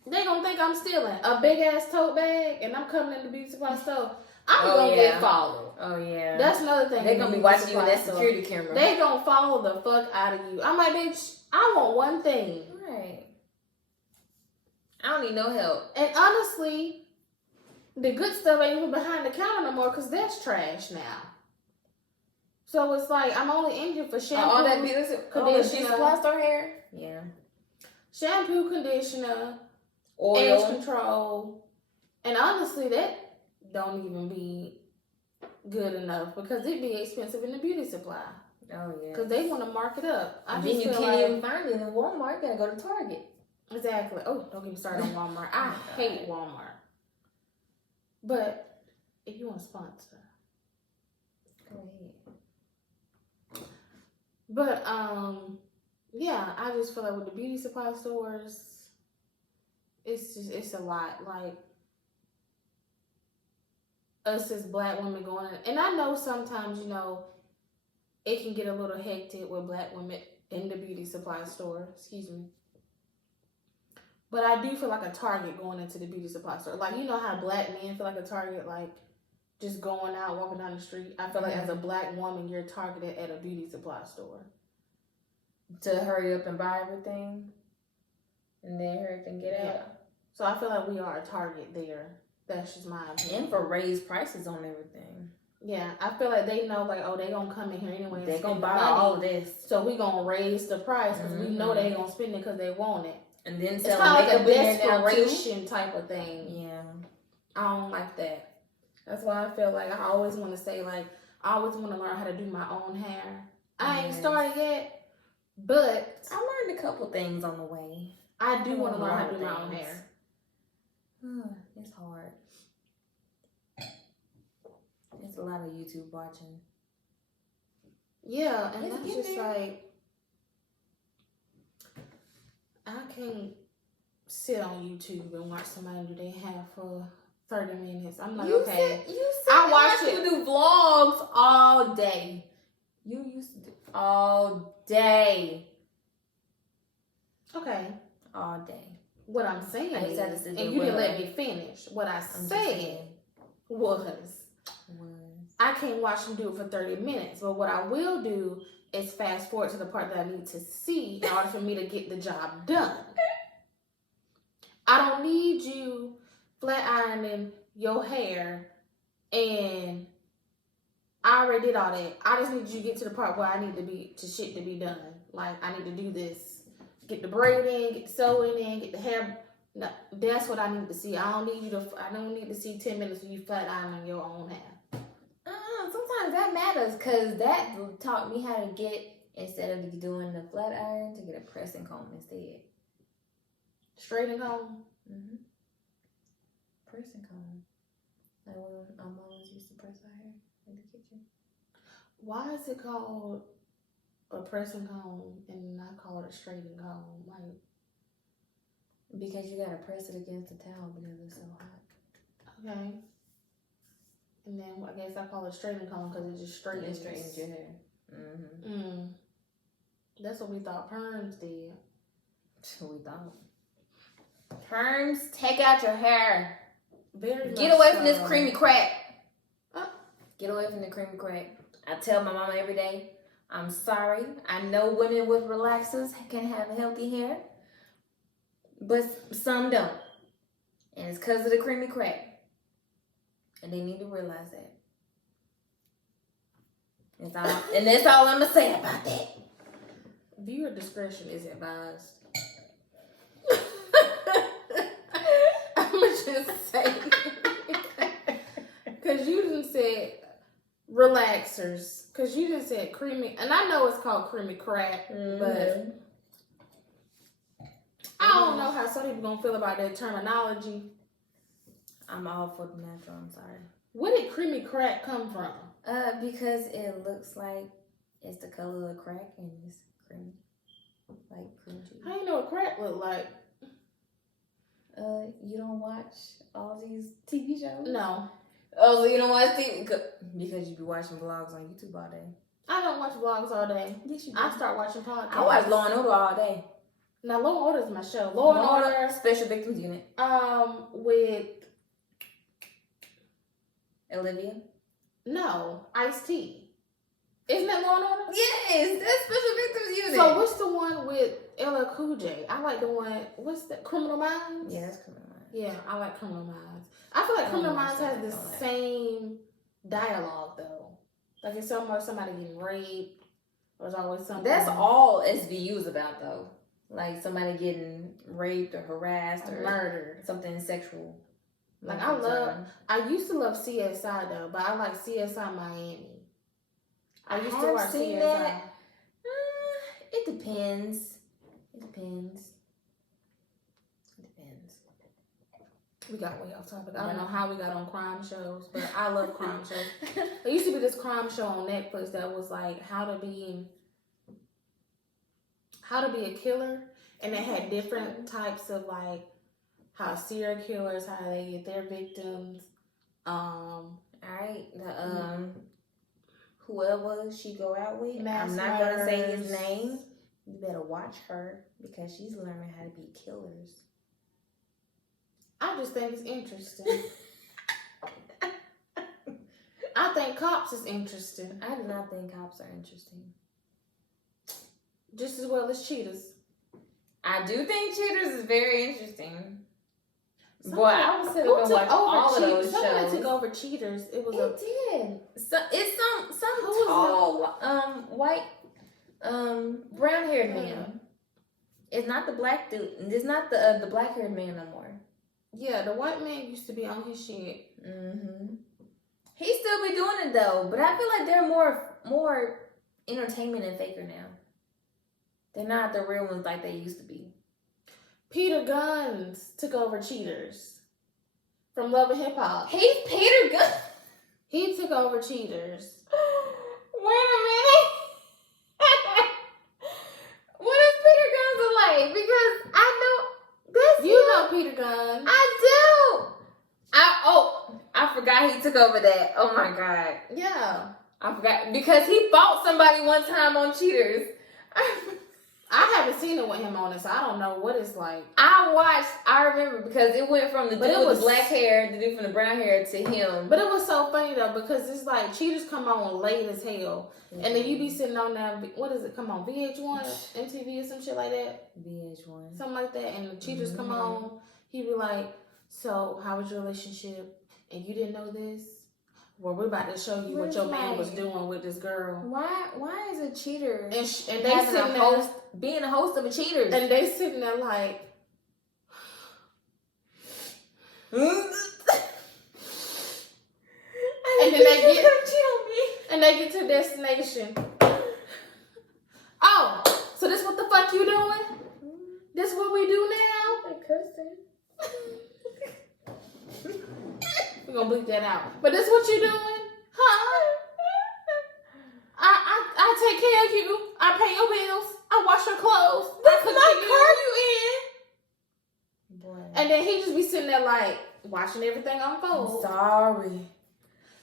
They gonna think I'm stealing a big ass tote bag, and I'm coming in the beauty supply store. I'm gonna get followed. Oh yeah, that's another thing. They're gonna be watching you with that security camera. They gonna follow the fuck out of you. I'm like, bitch, I want one thing. Right. I don't need no help. And honestly, the good stuff ain't even behind the counter no more because that's trash now. So it's like I'm only in here for shampoo, all that beauty supply store hair. Yeah. Shampoo, conditioner, oil, edge control, and honestly, that don't even be good enough because it'd be expensive in the beauty supply. Oh yeah. Because they want to mark it up. And then you can't even find it in Walmart. You gotta go to Target. Exactly. Oh, don't get me started on Walmart. I hate Walmart. But if you want to sponsor, go ahead. But yeah, I just feel like with the beauty supply stores, it's a lot. Like us as black women going in, and I know sometimes, you know, it can get a little hectic with black women in the beauty supply store. Excuse me. But I do feel like a target going into the beauty supply store. Like, you know how black men feel like a target, like just going out, walking down the street. I feel like as a black woman, you're targeted at a beauty supply store. To hurry up and buy everything. And then hurry up and get out. So I feel like we are a target there. That's just my opinion. And for raised prices on everything. Yeah, I feel like they know, like, oh, they gonna come in here anyway. They gonna buy all of this. So we gonna raise the price because we know they gonna spend it because they want it. And then it's sell kind of like makeup a in there now, too. desperation type of thing. Yeah. I don't like that. That's why I feel like I always want to say, like, I always want to learn how to do my own hair. I ain't started yet, but I learned a couple things on the way. I do want to learn how to do my own hair. It's hard. It's a lot of YouTube watching. Yeah, and that's just like, I can't sit on YouTube and watch somebody do their hair for 30 minutes. I'm like, okay. I watch you do vlogs all day. You used to do all day. Okay. All day. What I'm saying is, and you didn't let me finish. What I said was, I can't watch them do it for 30 minutes. But what I will do is fast forward to the part that I need to see in order for me to get the job done. I don't need you flat ironing your hair and I already did all that. I just need you to get to the part where I need to be done. Like, I need to do this. Get the braid in, get the sewing in, get the hair. No, that's what I need to see. I don't need to see 10 minutes of you flat ironing your own hair. Sometimes that matters, because that taught me how to get, instead of doing the flat iron, to get a pressing comb instead. Straight and comb? Mm-hmm. Pressing comb. Like when our moms used to press our hair in the kitchen. Why is it called a pressing comb and not call it a straightening comb? Like, because you gotta press it against the towel because it's so hot. Okay. And then I guess I call it straightening comb because it just straightens your hair. Mm-hmm. That's what we thought perms did. We thought. Perms, take out your hair. Get away from this creamy crack. Get away from the creamy crack. I tell my mama every day, I'm sorry. I know women with relaxers can have healthy hair, but some don't. And it's because of the creamy crack. And they need to realize that. And that's all I'm going to say about that. Viewer discretion is advised. I'm going to just say. Because you done said relaxers. Because you done said creamy. And I know it's called creamy crack. But I don't know how some people going to feel about that terminology. I'm all for the natural, I'm sorry. Where did creamy crack come from? Because it looks like it's the color of crack and it's creamy. Like cream cheese. How do you know what crack look like? You don't watch all these TV shows? No. Oh, so you don't watch TV? Because you be watching vlogs on YouTube all day. I don't watch vlogs all day. Yes, you do. I start watching podcasts. I watch Law and Order all day. Now, Law and Order is my show. Law and Order. Special Victims Unit. With... Olivia? No, Ice-T. Isn't that Law and Order? Yes, that's Special Victims Unit. So what's the one with LL Cool J? I like the one, what's that, Criminal Minds? Yeah, that's Criminal Minds. Yeah, I like Criminal Minds. I feel like Criminal Minds has the same dialogue though. Like it's somewhere somebody getting raped. There's always something. That's all SVU is about though. Like somebody getting raped or harassed or murdered. Something sexual. Like I used to love CSI though, but I like CSI Miami. I used to watch CSI. That. It depends. We got way off topic. I don't know how we got on crime shows, but I love crime shows. There used to be this crime show on Netflix that was like how to be a killer, and it had different types of like how serial killers, how they get their victims. Alright, whoever she go out with, I'm not gonna say his name. You better watch her because she's learning how to be killers. I just think it's interesting. I think cops is interesting. I do not think cops are interesting. Just as well as cheaters. I do think cheaters is very interesting. Boy, I was sitting and watch all of those shows. Somebody took over cheaters. It did. It's some tall, white, brown-haired man. It's not the black dude. It's not the black haired man no more. Yeah, the white man used to be on his shit. Mm-hmm. He still be doing it though, but I feel like they're more entertainment and faker now. They're not the real ones like they used to be. Peter Guns took over Cheaters from Love and Hip Hop. He's Peter Gunn. He took over Cheaters. Wait a minute. What is Peter Guns like? Because I know this. You know Peter Guns. I do. I forgot he took over that. Oh my god. Yeah. I forgot because he fought somebody one time on Cheaters. I haven't seen it with him on it, so I don't know what it's like. I remember because it went from the dude with the black hair, the dude from the brown hair to him. But it was so funny though, because it's like Cheaters come on late as hell. Mm-hmm. And then you be sitting on there, what is it, come on, VH1, MTV or some shit like that? VH1. Something like that. And the Cheaters come on, he be like, so how was your relationship? And you didn't know this? Well, we're about to show you what your man was doing with this girl. Why is a cheater and they sitting there, being a host of a Cheaters? And they sitting there like, and they get to destination. Oh, so this what the fuck you doing? This what we do now? They cussing. We're gonna bleep that out. But this what you doing? Huh? I take care of you. I pay your bills. I wash your clothes. That's my car you in. Boy. And then he just be sitting there like watching everything unfold. I'm sorry.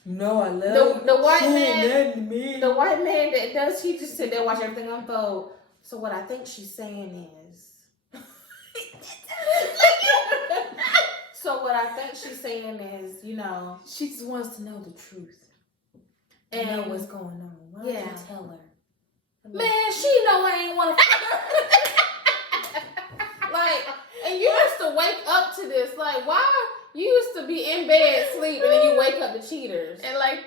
No, I love the white man. The white man that does, he just sit there watch everything unfold. So what I think she's saying is. So what I think she's saying is, you know, she just wants to know the truth and know what's going on. Why don't you tell her? Man, she know I ain't want to. Like, and you used to wake up to this. Like, why? You used to be in bed sleep and then you wake up to Cheaters. And like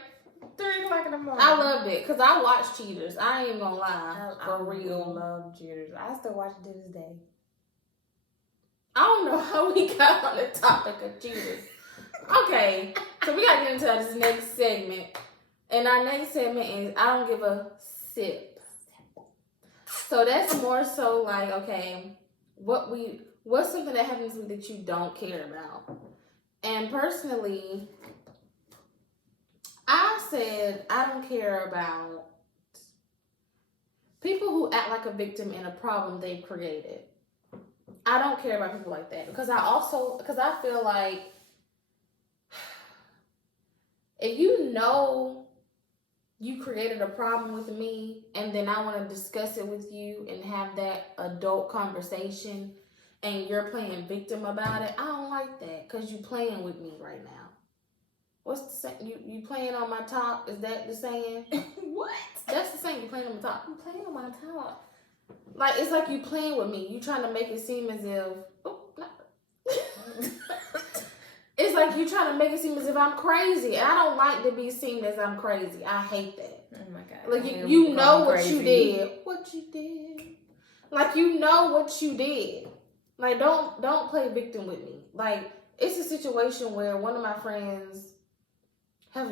3 o'clock in the morning. I loved it because I watched Cheaters. I ain't gonna lie. For real. I love Cheaters. I still watch it to this day. I don't know how we got on the topic of Cheaters. Okay, so we gotta get into this next segment. And our next segment is I don't give a sip. So that's more so like, okay, what's something that happens to me that you don't care about? And personally, I said I don't care about people who act like a victim in a problem they've created. I don't care about people like that because I feel like if you know you created a problem with me and then I want to discuss it with you and have that adult conversation and you're playing victim about it, I don't like that because you playing with me right now. What's the saying? You playing on my top? Is that the saying? What? That's the saying. You playing on my top. I'm playing on my top. Like, it's like you playing with me. You trying to make it seem as if... Oh, no. It's like you trying to make it seem as if I'm crazy. And I don't like to be seen as I'm crazy. I hate that. Oh, my God. Like, you know what you did. What you did. Like, you know what you did. Like, don't play victim with me. Like, it's a situation where one of my friends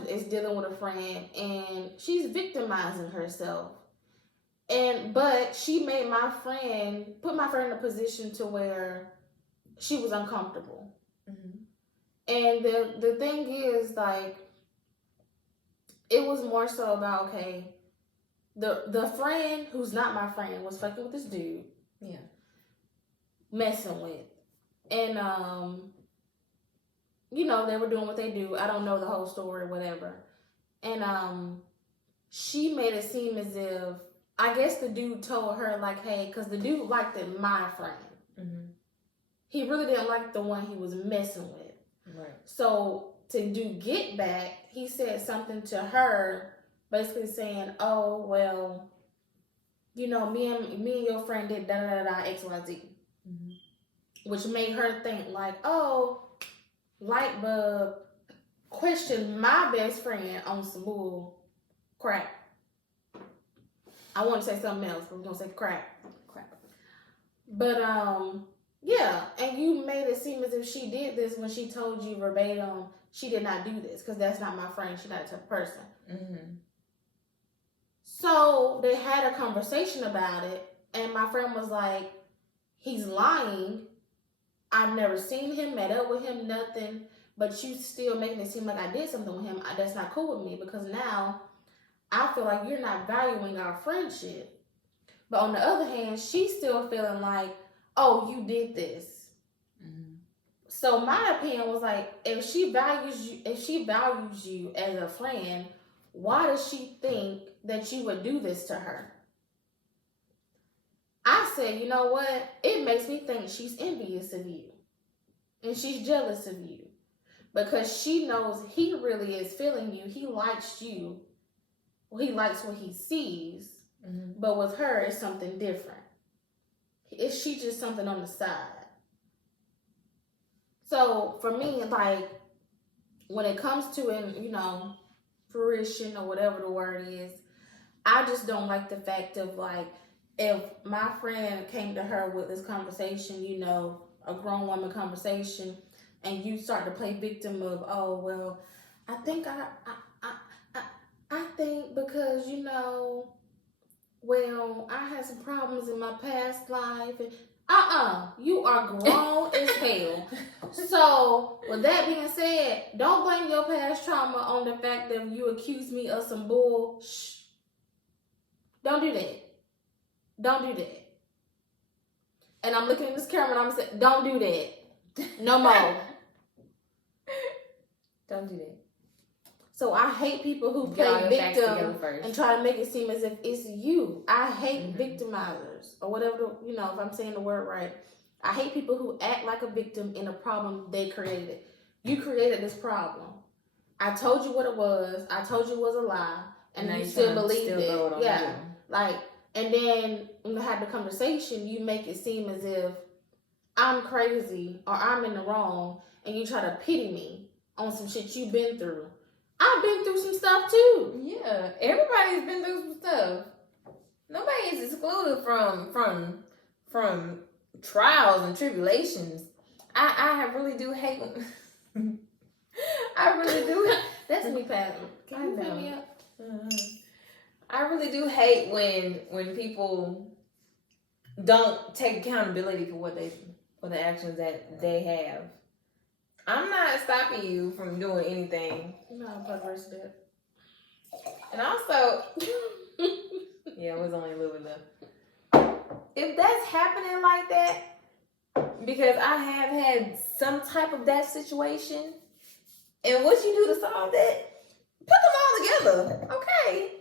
is dealing with a friend. And she's victimizing herself. But she made put my friend in a position to where she was uncomfortable. Mm-hmm. And the thing is, like, it was more so about, okay, the friend who's not my friend was fucking with this dude. Yeah. Messing with. And, you know, they were doing what they do. I don't know the whole story or whatever. And, she made it seem as if, I guess the dude told her, like, hey, because the dude liked my friend. Mm-hmm. He really didn't like the one he was messing with. Right. So, to do get back, he said something to her, basically saying, oh, well, you know, me and your friend did da-da-da-da, X-Y-Z. Mm-hmm. Which made her think, like, oh, light bulb, question my best friend on some bull crap. I want to say something else, but we're going to say crap. But yeah, and you made it seem as if she did this when she told you verbatim she did not do this, because that's not my friend. She's not a type of person. Mm-hmm. So they had a conversation about it, and my friend was like, he's lying. I've never seen him, met up with him, nothing. But you still making it seem like I did something with him. That's not cool with me, because now I feel like you're not valuing our friendship. But on the other hand, she's still feeling like, oh, you did this. Mm-hmm. So my opinion was like, if she values you as a friend, why does she think that you would do this to her? I said, you know what? It makes me think she's envious of you. And she's jealous of you. Because she knows he really is feeling you. He likes you. Well, he likes what he sees. Mm-hmm. But with her, it's something different. She just something on the side. So for me, like, when it comes to it, you know, fruition or whatever the word is, I just don't like the fact of, like, if my friend came to her with this conversation, you know, a grown woman conversation, and you start to play victim of, oh, well, I think I think because, you know, well, I had some problems in my past life. And you are grown as hell. So, with that being said, don't blame your past trauma on the fact that you accused me of some bull. Shh. Don't do that. Don't do that. And I'm looking at this camera and I'm saying, don't do that. No more. Don't do that. So I hate people who play victim and try to make it seem as if it's you. I hate victimizers, or whatever, you know, if I'm saying the word right. I hate people who act like a victim in a problem they created. You created this problem. I told you what it was. I told you it was a lie. And you still believed it. Yeah. Like, and then when I had the conversation, you make it seem as if I'm crazy or I'm in the wrong, and you try to pity me on some shit you've been through. I've been through some stuff too. Yeah, everybody's been through some stuff. Nobody is excluded from trials and tribulations. I really do hate. I really do. That's me, Pat. Can you pick me up? I really do hate when people don't take accountability for the actions that they have. I'm not stopping you from doing anything. No, but verse that. And also, yeah, it was only a little bit left. If that's happening like that, because I have had some type of that situation, and what you do to solve that, put them all together. Okay.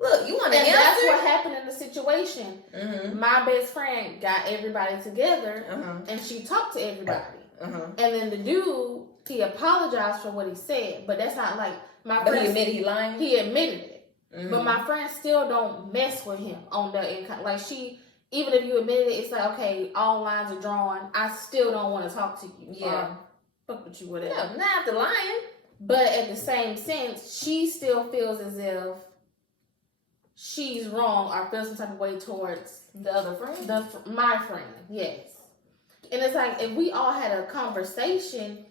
Look, you want to answer? And that's what happened in the situation. Mm-hmm. My best friend got everybody together, and she talked to everybody. And then the dude, he apologized for what he said, but that's not like my friend. But he admitted he lying? He admitted it. But my friend still don't mess with him on that. Like, she, even if you admitted it, it's like, okay, all lines are drawn. I still don't want to talk to you. Yeah. Fuck with you, whatever. Yeah, not after lying. But at the same sense, she still feels as if she's wrong or feels some type of way towards the other friend. My friend, yes. And it's like, if we all had a conversation,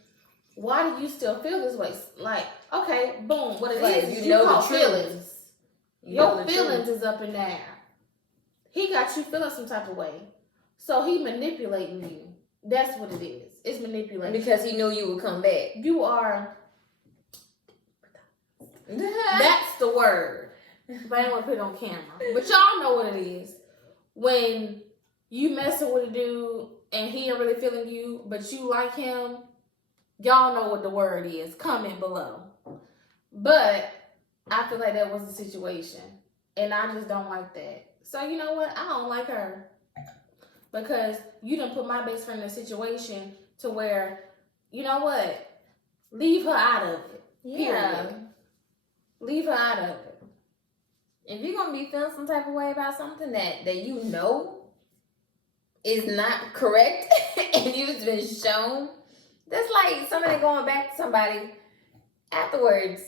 why do you still feel this way? Like, okay, boom, what it like, is, you know call the feelings. Your feelings is up in there. He got you feeling some type of way. So he manipulating you. That's what it is. It's manipulation. Because he knew you would come back. You are... That's the word. But I don't want to put it on camera. But y'all know what it is. When you messing with a dude and he ain't really feeling you, but you like him, y'all know what the word is. Comment below. But I feel like that was the situation. And I just don't like that. So you know what? I don't like her. Because you done put my best friend in a situation to where, you know what? Leave her out of it. Yeah. Period. Leave her out of it. If you're going to be feeling some type of way about something that you know is not correct and you've been shown, that's like somebody going back to somebody afterwards.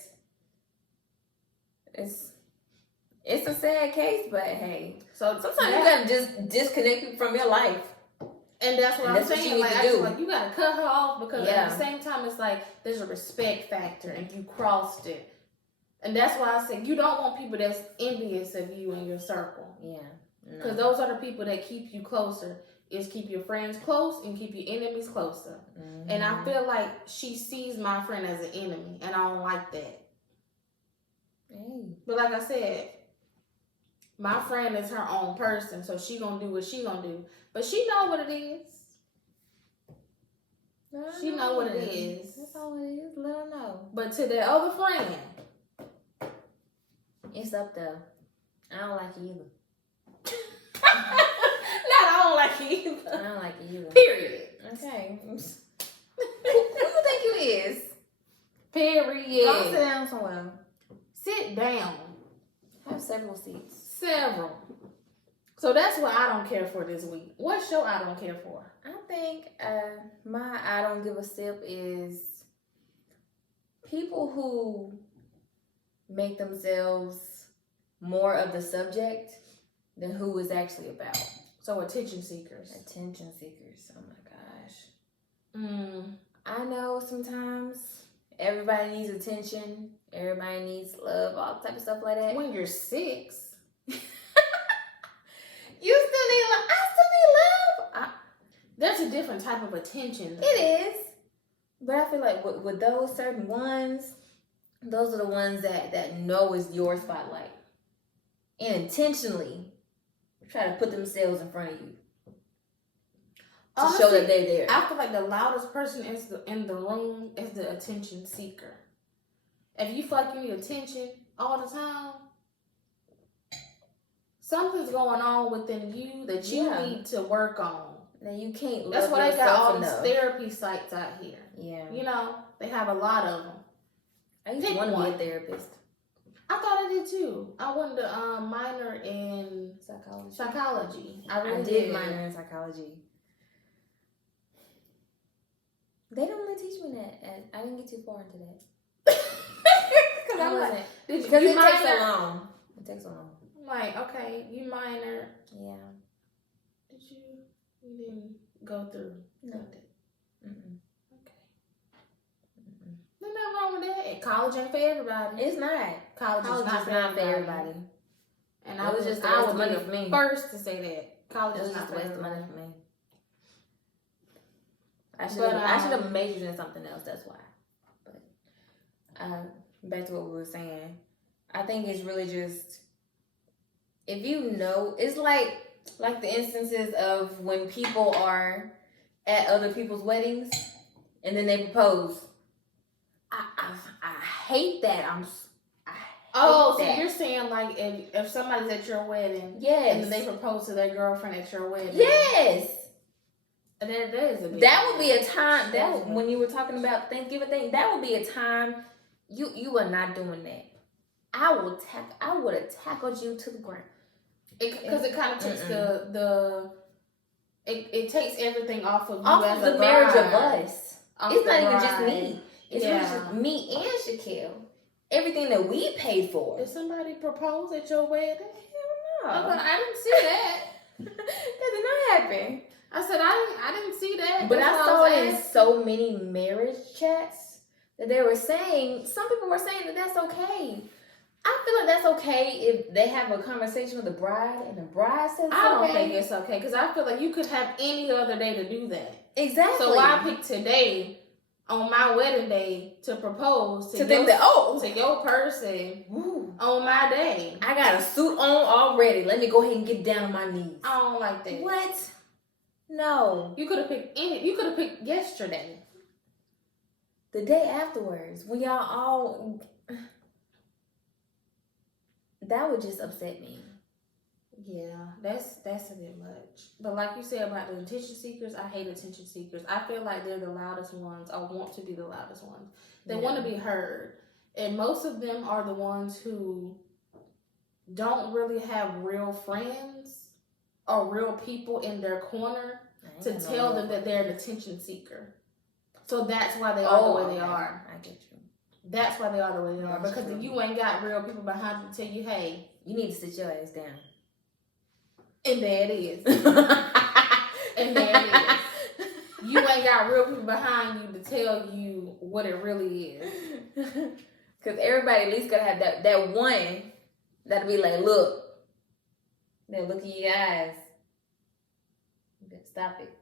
It's a sad case, but hey. So sometimes you gotta just disconnect people from your life. And that's what I'm saying. What like, I feel like you gotta cut her off because at the same time, it's like there's a respect factor, and you crossed it. And that's why I said you don't want people that's envious of you in your circle. Yeah. Because those are the people that keep you closer. Is keep your friends close and keep your enemies closer. Mm-hmm. And I feel like she sees my friend as an enemy, and I don't like that. Hey. But like I said, my friend is her own person, so she gonna do what she gonna do. But she know what it is. She know what it is. That's all it is. Let her know. But to that other friend, it's up there. I don't like it either. I don't like it either. I don't like it either. Period. Okay. Who you think you is? Period. Go sit down somewhere. Sit down. Have several seats. Several. So that's what I don't care for this week. What's your I don't care for? I think my I don't give a sip is people who make themselves more of the subject than who is actually about. So attention seekers. Attention seekers. Oh my gosh. I know sometimes everybody needs attention. Everybody needs love. All type of stuff like that. When you're 6. You still need love. I still need love. There's a different type of attention. It is. But I feel like with those certain ones, those are the ones that know is your spotlight. And intentionally try to put themselves in front of you. To honestly, show that they're there. I feel like the loudest person in the room is the attention seeker. If you feel like you need attention all the time, something's going on within you that you need to work on. Now you can't. That's why they got all these therapy sites out here. Yeah. You know, they have a lot of them. I used to want to be a therapist. I thought I did too. I wanted to minor in psychology. I did minor in psychology. They don't really teach me that. I didn't get too far into that. Because I wasn't. Because it takes so long. It takes so long. Like, okay, you minor. Yeah. Did you? You didn't go through. No. Okay. There's nothing wrong with that. College ain't for everybody. It's not. College is not for everybody. And I was just a waste of money for me. First to say that college is not a waste of money for me. I should have majored in something else. That's why. But back to what we were saying. I think it's really just if you know, it's like the instances of when people are at other people's weddings and then they propose. I hate that. So you're saying like if somebody's at your wedding, yes, and then they propose to their girlfriend at your wedding, yes, and that would be a time when you were talking about Thanksgiving thing. That would be a time you are not doing that. I would have tackled you to the ground. Because it kind of takes it takes everything off of you off as of the a marriage bride. Of us. It's not even just me. It's really just me and Shaquille. Everything that we paid for. Did somebody propose at your wedding? Hell no. I didn't see that. That did not happen. I said I didn't see that. But I saw in so many marriage chats that they were saying, some people were saying that that's okay. I feel like that's okay if they have a conversation with the bride and the bride says I don't think it's okay because I feel like you could have any other day to do that. Exactly. So why pick today on my wedding day to propose to your person on my day? I got a suit on already. Let me go ahead and get down on my knees. I don't like that. What? No. You could have picked you could have picked yesterday. The day afterwards, when y'all all. That would just upset me. Yeah, that's a bit much. But like you said about the attention seekers, I hate attention seekers. I feel like they're the loudest ones. I want to be the loudest ones. They want to be heard. And most of them are the ones who don't really have real friends or real people in their corner to tell them that they're an attention seeker. So that's why they are the way they are. I get you. That's why they are the way they are. Because if you ain't got real people behind you to tell you, hey, You need to sit your ass down. And there it is. And there it is. You ain't got real people behind you to tell you what it really is. Because everybody at least gotta have that one that'll be like, look. They'll look in your eyes. Stop it.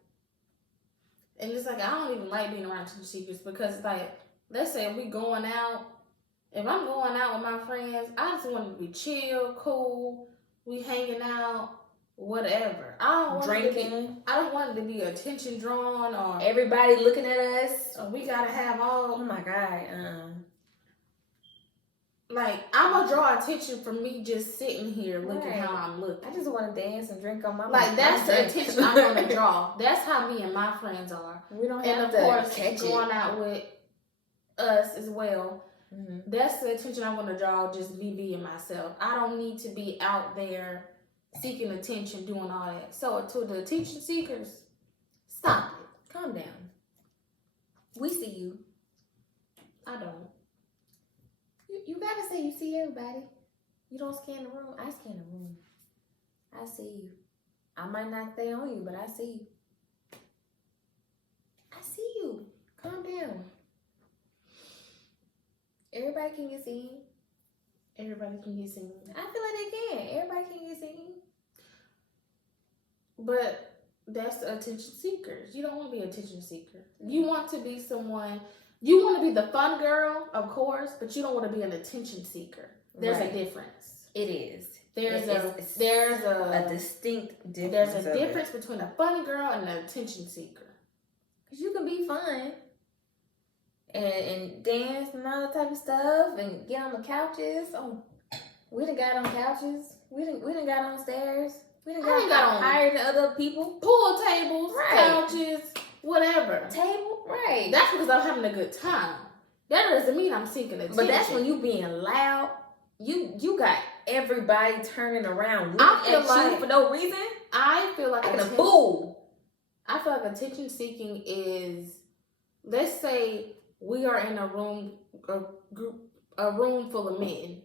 And it's like, I don't even like being around attention seekers because it's like, let's say if we going out, if I'm going out with my friends, I just want it to be chill, cool, we hanging out, whatever. I don't want it to be attention drawn or everybody looking at us. Or we gotta have all. Oh my God. Like, I'm gonna draw attention from me just sitting here looking how I'm looking. I just want to dance and drink on my like that's the attention I'm gonna draw. That's how me and my friends are. We don't have and to of course catch going it. out with us as well. Mm-hmm. That's the attention I want to draw. Just me being myself. I don't need to be out there seeking attention, doing all that. So to the attention seekers, stop it. Calm down. We see you. I don't. You gotta say you see everybody. You don't scan the room. I scan the room. I see you. I might not stay on you, but I see you. I see you. Calm down. Everybody can get seen. Everybody can get seen. I feel like they can. Everybody can get seen. But that's the attention seekers. You don't want to be an attention seeker. You want to be someone. You want to be the fun girl, of course, but you don't want to be an attention seeker. There's a difference. It is. There's a distinct difference. There's a difference between a fun girl and an attention seeker. Because you can be fun and dance and all that type of stuff and get on the couches. Oh, we done got on couches. We done got on stairs. We done got on higher than other people. Pool tables, couches, whatever. Table, right. That's because I'm having a good time. That doesn't mean I'm seeking attention. But that's when you being loud. You got everybody turning around looking at you for no reason. I feel like a fool. I feel like attention seeking is, let's say we are in a room full of men,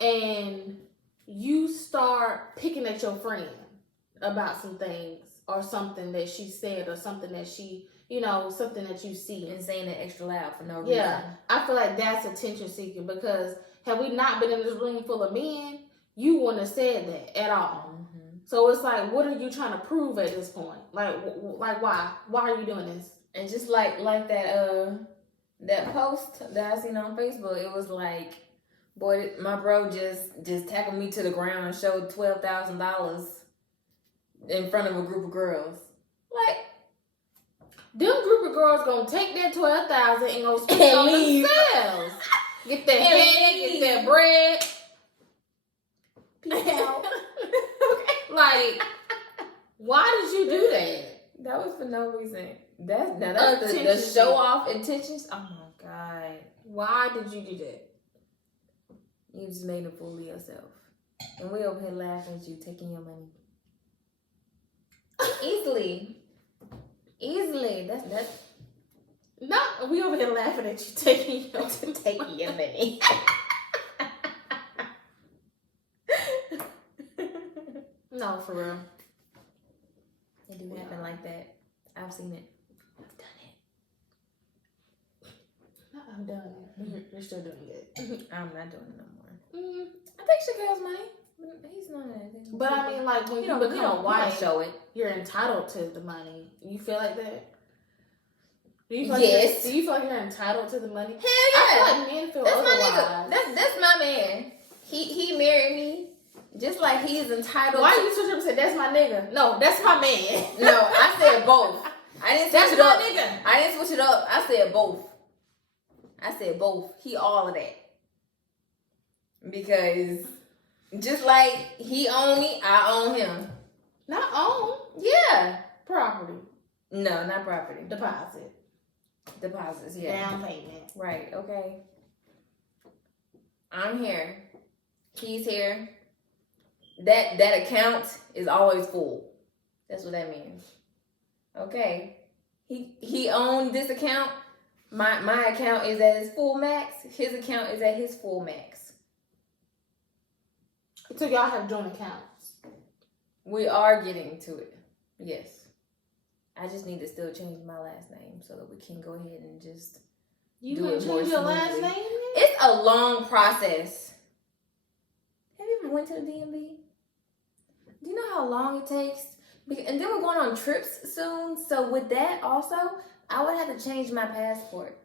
and you start picking at your friend about some things or something that she said or something that she, something that you see. And saying it extra loud for no reason. Yeah, I feel like that's attention seeking because had we not been in this room full of men, you wouldn't have said that at all. So it's like, what are you trying to prove at this point? Like why? Why are you doing this? And just like that post that I seen on Facebook, it was like, boy, my bro just tackled me to the ground and showed $12,000 in front of a group of girls. Like, them group of girls gonna take that $12,000 and go spend it on themselves. Get that head, get that bread. Peace out. Like, why did you do that? That was for no reason. That's the show off intentions. Oh my God. Why did you do that? You just made a fool of yourself. And we over here laughing at you taking your money. Easily. That's no, we over here laughing at you taking your money. No, for real. It do happen like that. I've seen it. I've done it. You're still doing it. I'm not doing it no more. I think Shaquille's money. He's not anything. But I mean, like, when you become a wife, show it. You're entitled to the money. You feel like that? Do you feel like you're entitled to the money? Hell yeah. I feel like men feel otherwise. My nigga. That's my man. He married me. Just like he's entitled. Why you switch up and say that's my nigga? No, that's my man. No, I said both. I didn't switch it up. Nigga. I didn't switch it up. I said both. He all of that. Because just like he own me, I own him. Not own. Yeah. Property. No, not property. Deposits, yeah. Down payment. Right, okay. I'm here. He's here. That account is always full. That's what that means. Okay. He owned this account. My account is at his full max. His account is at his full max. So y'all have joint accounts. We are getting to it. Yes. I just need to still change my last name so that we can go ahead and just You do can it more change your last smoothly. name? It's a long process. Have you ever went to the DMV? Do you know how long it takes? And then we're going on trips soon. So with that also, I would have to change my passport.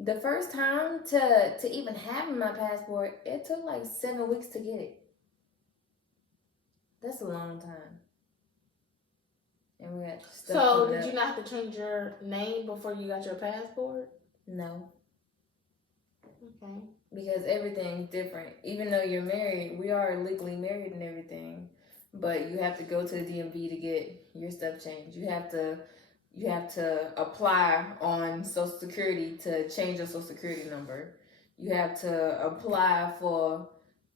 The first time to even have my passport, it took like 7 weeks to get it. That's a long time. And we got stuff. So did you not have to change your name before you got your passport? No. Okay. Because everything's different. Even though you're married, we are legally married and everything. But you have to go to the DMV to get your stuff changed. You have to apply on Social Security to change your Social Security number. You have to apply for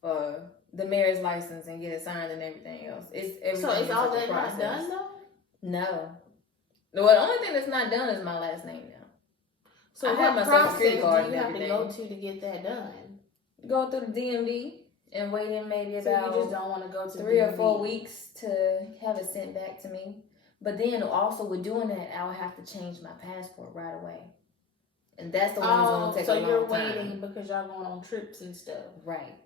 the marriage license and get it signed and everything else. So is all that not done though? No. Well, the only thing that's not done is my last name now. So I have my Social Security card and everything. Do you have to go to get that done? Go through the DMV and wait in maybe about So you just don't want to go to 3 or 4 weeks to have it sent back to me. But then also with doing that, I would have to change my passport right away. And that's the one that's going to take a long time. So you're waiting because y'all going on trips and stuff. Right.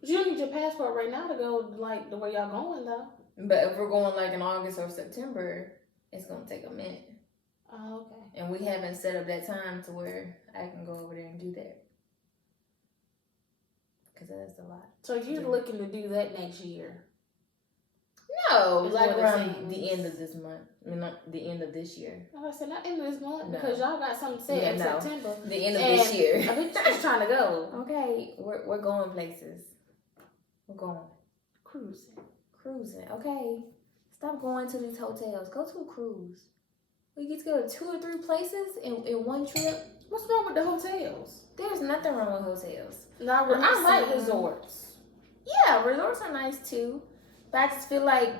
But you don't need your passport right now to go like the way y'all going though. But if we're going like in August or September, it's going to take a minute. Oh, okay. And we haven't set up that time to where I can go over there and do that. Because that's a lot. So you're looking to do that next year? No, like around the end of this month. I mean, not the end of this year. I said not end of this month because y'all got something set in September. The end of this year. I think just trying to go. Okay, we're going places. We're going cruising. Okay, stop going to these hotels. Go to a cruise. We get to go to 2 or 3 places in one trip. What's wrong with the hotels? There's nothing wrong with hotels. No, I like resorts. Yeah, resorts are nice too. But I just feel like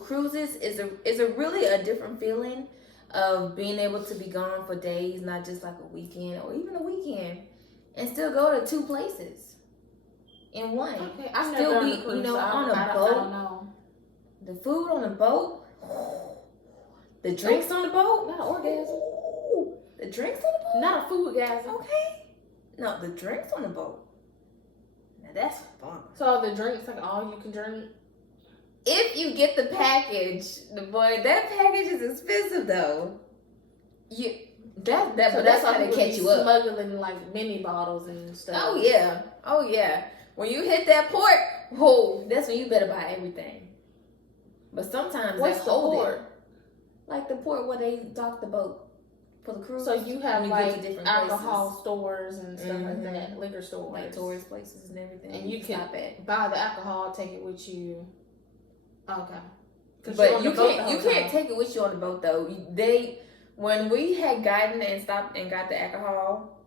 cruises is a really a different feeling of being able to be gone for days, not just like a weekend or even a weekend, and still go to 2 places in one. Okay, I've still never be done a cruise, on a boat. I don't know. The food on the boat, the drinks on the boat, not orgasm. The drinks on the boat, not a food gasm. Okay, no, the drinks on the boat. Now that's fun. So the drinks like all you can drink. If you get the package, that package is expensive though. That's how they catch you up. Smuggling like mini bottles and stuff. Oh yeah. When you hit that port, that's when you better buy everything. But sometimes what's the port? Like the port where they dock the boat for the cruise. So you have like alcohol stores and stuff like that, liquor stores, like tourist places and everything. And you can buy the alcohol, take it with you. Okay. But you can't take it with you on the boat though. When we had gotten and stopped and got the alcohol,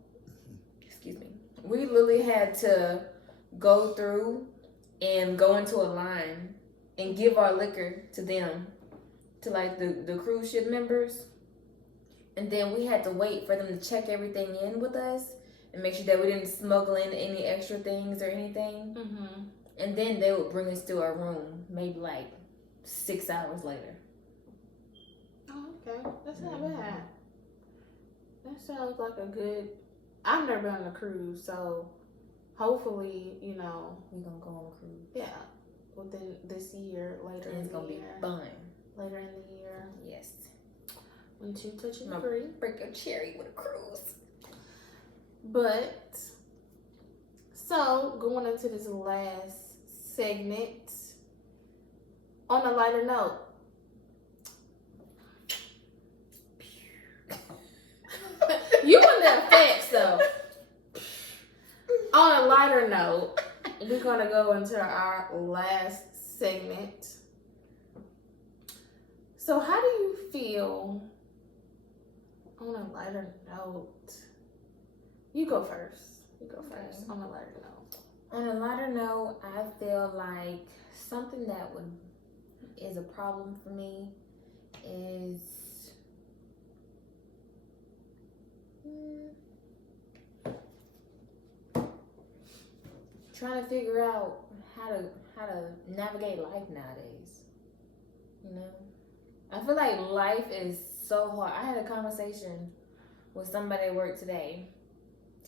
excuse me, we literally had to go through and go into a line and give our liquor to them, to like the cruise ship members. And then we had to wait for them to check everything in with us and make sure that we didn't smuggle in any extra things or anything. Mm-hmm. And then they would bring us to our room maybe like 6 hours later. Oh, okay. That's not bad. That sounds like a good... I've never been on a cruise, so hopefully, we're going to go on a cruise. Yeah. Within this year, later in the year. It's going to be fun. Later in the year. Yes. When you touch and agree. Break your cherry with a cruise. But, so, going into this last segment, on a lighter note, you want the effects though. On a lighter note, we're gonna go into our last segment. So how do you feel on a lighter note? You go first. On a lighter note. On a lighter note, I feel like something that is a problem for me is trying to figure out how to navigate life nowadays. You know, I feel like life is so hard. I had a conversation with somebody at work today,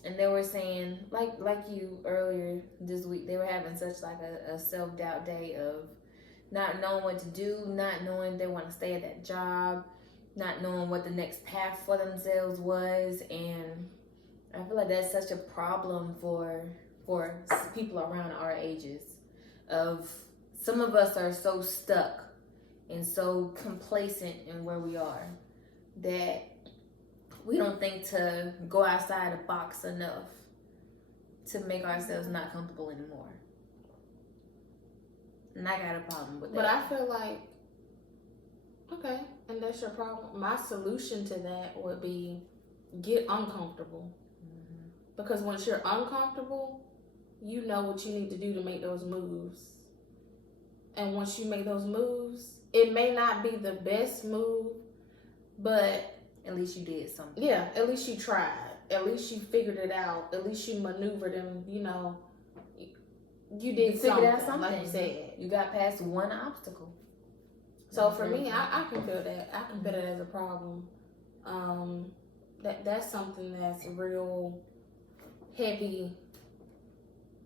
and they were saying like you earlier this week, they were having such like a self-doubt day of not knowing what to do, not knowing if they want to stay at that job, not knowing what the next path for themselves was. And I feel like that's such a problem for people around our ages. Of some of us are so stuck and so complacent in where we are that we don't think to go outside the box enough to make ourselves not comfortable anymore. And I got a problem with that. But I feel like, okay, and that's your problem. My solution to that would be get uncomfortable. Mm-hmm. Because once you're uncomfortable, you know what you need to do to make those moves. And once you make those moves, it may not be the best move, but at least you did something. Yeah, at least you tried. At least you figured it out. At least you maneuvered and, you did something, out something, like you said. You got past one obstacle. So for me, I can feel that. I can feel that as a problem. That's something that's real heavy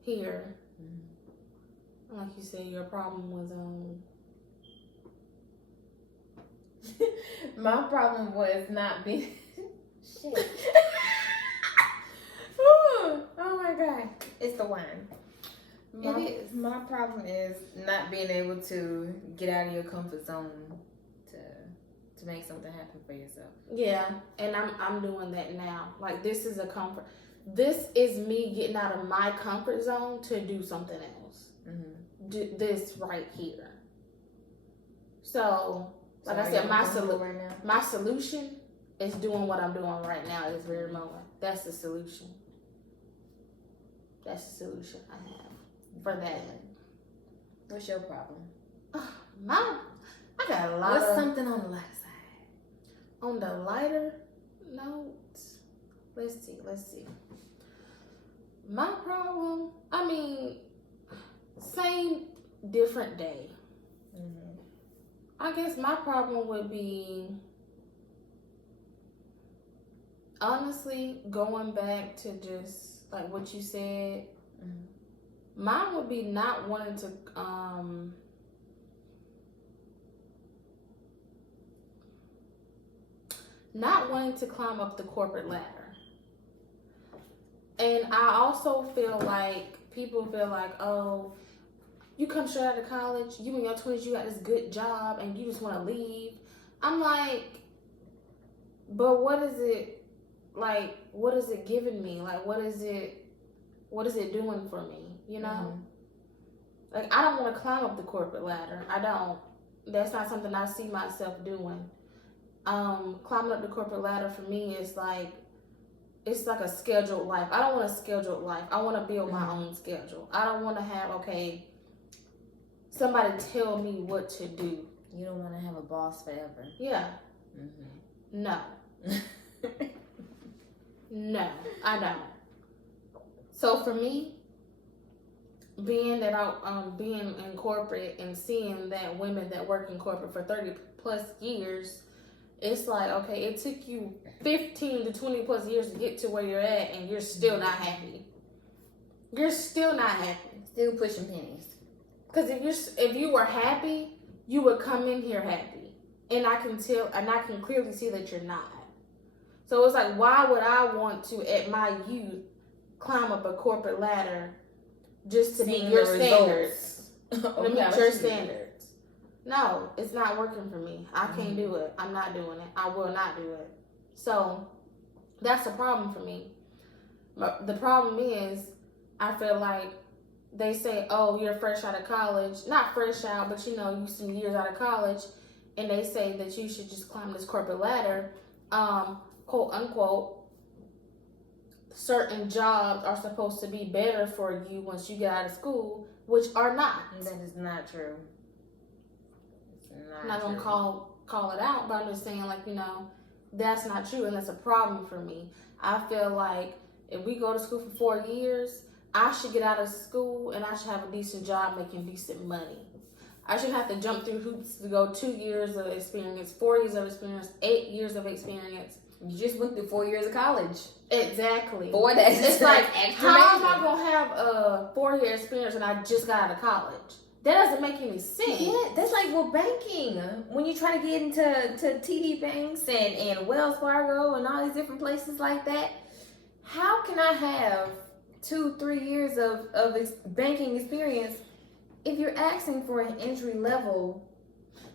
here. Mm-hmm. Like you said, your problem was my problem was not being shit. Oh my god, it's the wine. My problem is not being able to get out of your comfort zone to make something happen for yourself. Yeah, and I'm doing that now. Like this is a comfort. This is me getting out of my comfort zone to do something else. Mm-hmm. Do this right here. So like I said, my solution is doing what I'm doing right now at this very moment. That's the solution. That's the solution I have for that. What's your problem? I got a lot. What's something on the lighter side? On the lighter note, let's see. My problem, same, different day. Mm-hmm. I guess my problem would be, honestly, going back to just like what you said. Mm-hmm. Mine would be not wanting to, climb up the corporate ladder. And I also feel like people feel like, oh, you come straight out of college, you in your 20s, you got this good job, and you just want to leave. I'm like, but what is it, like, what is it giving me? Like, what is it doing for me, you know? Mm-hmm. Like, I don't want to climb up the corporate ladder. I don't. That's not something I see myself doing. Climbing up the corporate ladder for me is like, it's like a scheduled life. I don't want a scheduled life. I want to build my own schedule. I don't want to have, somebody tell me what to do. You don't want to have a boss forever. Yeah. Mm-hmm. No. No, I don't. So for me, being in corporate and seeing that women that work in corporate for 30 plus years, it's like, okay, it took you 15 to 20 plus years to get to where you're at, and you're still not happy. You're still not happy. Still pushing pennies. Because if you were happy, you would come in here happy, and I can clearly see that you're not. So it's like, why would I want to, at my youth, climb up a corporate ladder just to meet your standards? To meet your standards. No, it's not working for me. I can't do it. I'm not doing it. I will not do it. So that's a problem for me. But the problem is, I feel like they say, oh, you're fresh out of college. Not fresh out, but you some years out of college. And they say that you should just climb this corporate ladder. Quote unquote, certain jobs are supposed to be better for you once you get out of school, which are not. That is not true. I'm not gonna call it out, but I'm just saying, that's not true, and that's a problem for me. I feel like if we go to school for 4 years, I should get out of school and I should have a decent job making decent money. I shouldn't have to jump through hoops to go 2 years of experience, 4 years of experience, 8 years of experience. You just went through 4 years of college. Exactly. Boy, that's it's like, extra how am major. I gonna have a 4-year experience when I just got out of college? That doesn't make any sense. Yeah, that's like with banking. When you try to get into TD Banks and Wells Fargo and all these different places like that, how can I have 2-3 years of banking experience if you're asking for an entry level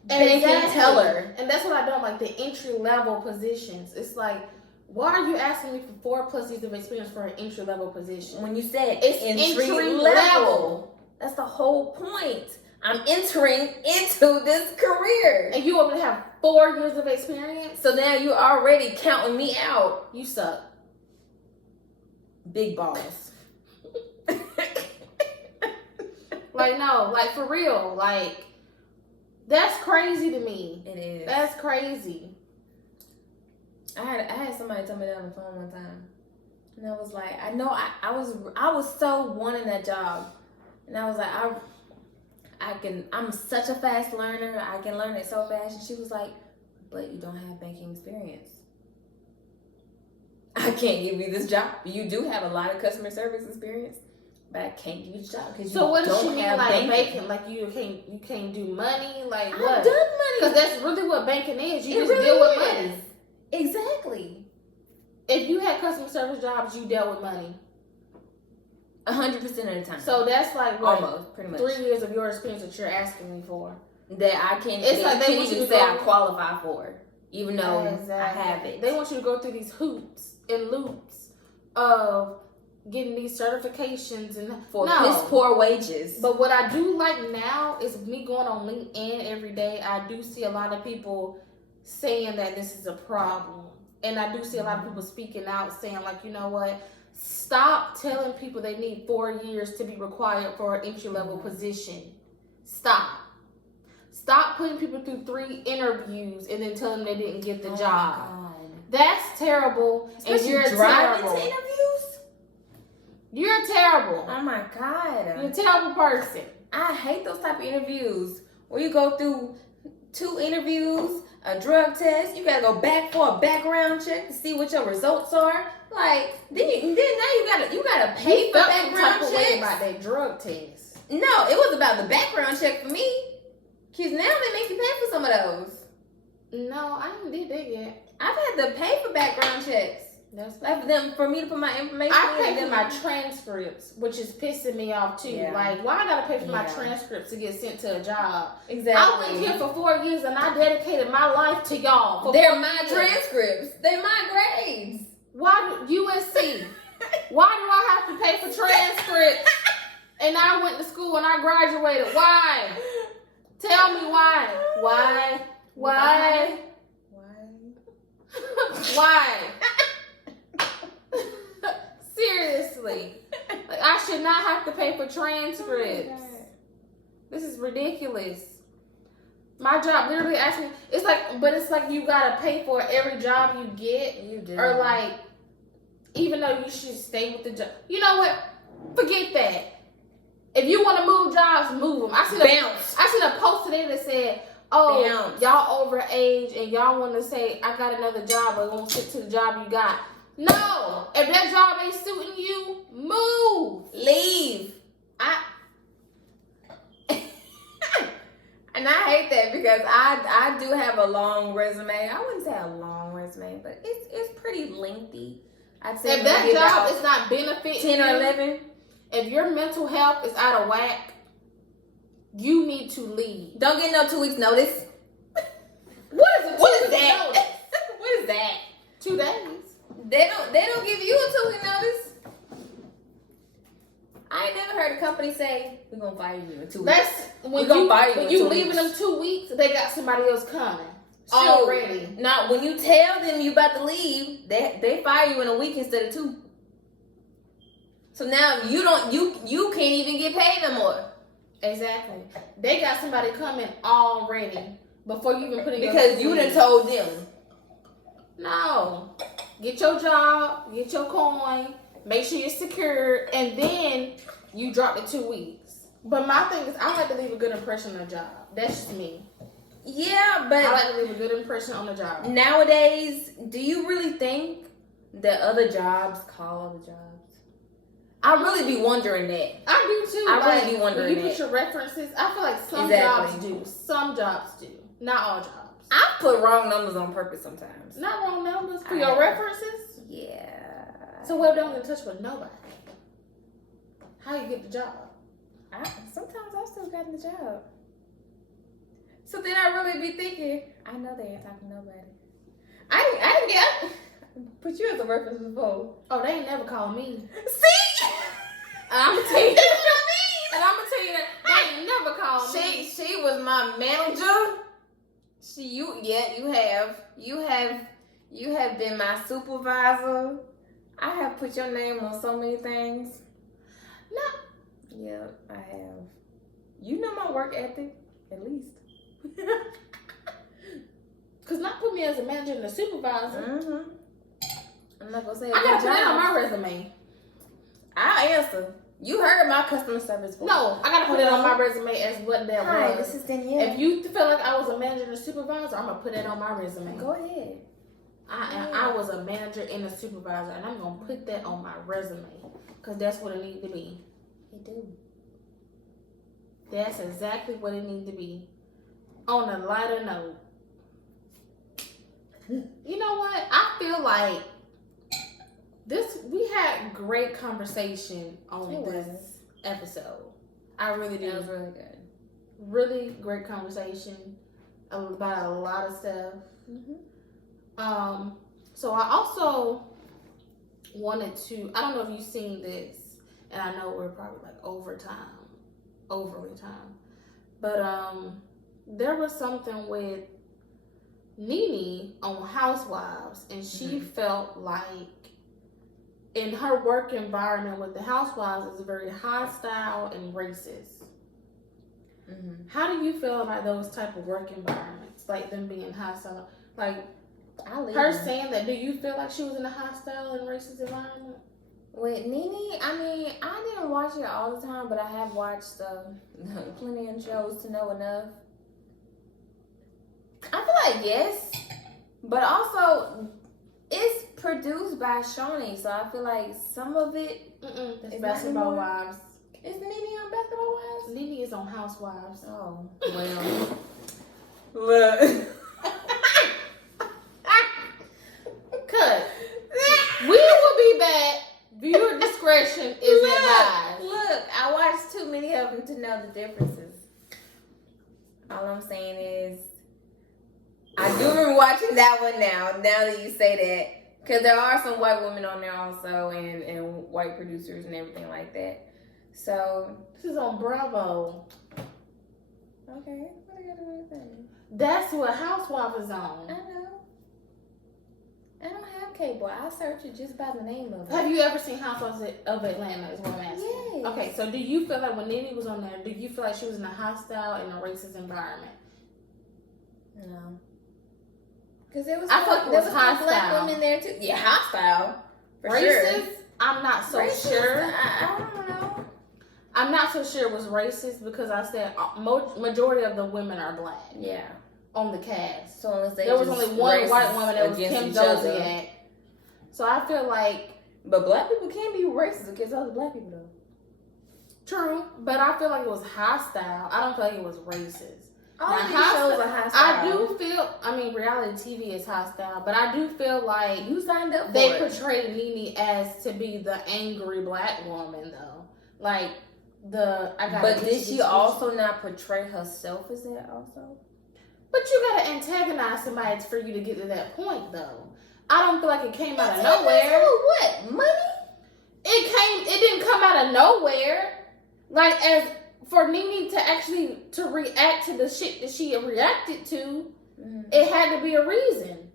banking teller? And that's what I don't like, the entry level positions. It's like, why are you asking me for 4+ years of experience for an entry level position? When you said it's entry level. That's the whole point. I'm entering into this career. And you want me to have 4 years of experience? So now you're already counting me out. You suck. Big balls. Like, no, like, for real. Like, that's crazy to me. It is. That's crazy. I had somebody tell me that on the phone one time. And I was like, I know I was so wanting that job. And I was like, I'm such a fast learner. I can learn it so fast. And she was like, but you don't have banking experience. I can't give you this job. You do have a lot of customer service experience, but I can't give you the job because you don't have banking. So what does she mean, like banking? Like you can't do money? Like what? I've done money. Because that's really what banking is. You just really deal with money. Exactly. If you had customer service jobs, you dealt with money. 100% of the time. So that's like what, almost pretty much 3 years of your experience that you're asking me for. That I can't. It's like they can't even say I qualify for, even though I have it. They want you to go through these hoops and loops of getting these certifications and for piss poor wages. But what I do like now is me going on LinkedIn every day. I do see a lot of people saying that this is a problem, and I do see a lot of people speaking out saying like, you know what? Stop telling people they need 4 years to be required for an entry-level position. Stop putting people through 3 interviews and then telling them they didn't get the job. God. That's terrible. Especially and you're driving terrible. To interviews? You're terrible. Oh my God. You're a terrible person. I hate those type of interviews where you go through 2 interviews, a drug test, you gotta go back for a background check to see what your results are. Like then now you gotta pay for background checks. About that drug test. No, it was about the background check for me. Cause now they make you pay for some of those. No, I didn't did that yet. I've had to pay for background checks. That's like for me to put my information. I pay for my transcripts, which is pissing me off too. Yeah. Like, why I gotta pay for my transcripts to get sent to a job? Exactly. I went here for 4 years and I dedicated my life to y'all. They're my transcripts. They're my grades. Why USC? Why do I have to pay for transcripts? And I went to school and I graduated. Why? Tell me why. Why? Why? Why? Seriously. Like, I should not have to pay for transcripts. Oh, this is ridiculous. My job literally asked me, it's like you gotta pay for every job you get. You do. Or like, even though you should stay with the job. You know what? Forget that. If you want to move jobs, move them. I seen a post today that said, oh, bounce. Y'all over age and y'all want to say, I got another job, but won't stick to the job you got. No. If that job ain't suiting you, move. Leave. And I hate that because I do have a long resume. I wouldn't say a long resume, but it's pretty lengthy. I'd say if that job is not benefiting 10 or 11. If your mental health is out of whack, you need to leave. Don't get no 2 weeks notice. What is that? What is that? 2 days. They don't give you a 2-week notice. I ain't never heard a company say, we're gonna fire you in 2 weeks. That's when you leaving them 2 weeks, they got somebody else coming. Already. Now when you tell them you about to leave, they fire you in a week instead of 2. So now you can't even get paid no more. Exactly. They got somebody coming already before you even put in because you done told them. No. Get your job, get your coin, make sure you're secure, and then you drop the 2 weeks. But my thing is, I like to leave a good impression on a job. That's just me. Yeah, but I like to leave a good impression on the job. Nowadays, do you really think that other jobs call other jobs? I really be wondering that. I do too. I really be wondering when you put your references, I feel like some Exactly. jobs do. Some jobs do. Not all jobs. I put wrong numbers on purpose sometimes. Not wrong numbers for your references? Yeah. So what don't get in touch with nobody? How you get the job? Sometimes I still got the job. So then I really be thinking, I know they ain't talking to nobody. I didn't get put you as a reference before. Oh, they ain't never called me. See? I'm gonna tell you that. And I'm gonna tell you that they ain't never called me. She was my manager. You have been my supervisor. I have put your name on so many things. No. Yeah, I have. You know my work ethic, at least. Cause not put me as a manager and a supervisor. Mm-hmm. I'm not gonna say. I gotta put that on my resume. I'll answer. You heard my customer service voice. No, I gotta put it on my resume as what that Hi, was. this is Danielle. If you feel like I was a manager and a supervisor, I'm gonna put that on my resume. Go ahead. I was a manager and a supervisor, and I'm gonna put that on my resume because that's what it needs to be. You do. That's exactly what it needs to be. On a lighter note, you know what? I feel like we had great conversation on this episode. I really do. That was really good. Really great conversation about a lot of stuff. Mm-hmm. So I also wanted to, I don't know if you've seen this, and I know we're probably like overly time, but there was something with Nene on Housewives, and she felt like in her work environment with the Housewives is very hostile and racist. Mm-hmm. How do you feel about those type of work environments, like them being hostile? Like her saying that, do you feel like she was in a hostile and racist environment? With Nene, I mean, I didn't watch it all the time, but I have watched plenty of shows to know enough. I feel like yes, but also it's produced by Shawnee, so I feel like some of it It's Basketball Wives. Is Nene on Basketball Wives? Nene is on Housewives. Oh, well. Look. Cut. We will be back. Viewer discretion is advised. Look, I watched too many of them to know the differences. All I'm saying is, I do remember watching that one now that you say that. Because there are some white women on there also, and white producers and everything like that. So. This is on Bravo. Okay, what I gotta do with that? That's what Housewives is on. I know. I don't have cable. I search it just by the name of it. Have you ever seen Housewives of Atlanta is what I'm asking? Yes. Okay, so do you feel like when Nene was on there, do you feel like she was in a hostile and a racist environment? No. Because there was hostile. black women there too. Yeah, hostile. For racist? Sure. I'm not so Racist? sure. I don't know. I'm not so sure it was racist because I said majority of the women are black. Yeah. On the cast. So unless there was only one white woman that was Kim Zolciak. So I feel like. But black people can be racist against other black people though. True. But I feel like it was hostile. I don't feel like it was racist. All these shows are hostile. I do feel, reality TV is hostile, but I do feel like you signed up for they portrayed Nene as to be the angry black woman though. Like But did she also not portray herself as that also? But you gotta antagonize somebody for you to get to that point though. I don't feel like it came out of nowhere. What? Money? It didn't come out of nowhere. Like as for Nene to actually to react to the shit that she reacted to, it had to be a reason.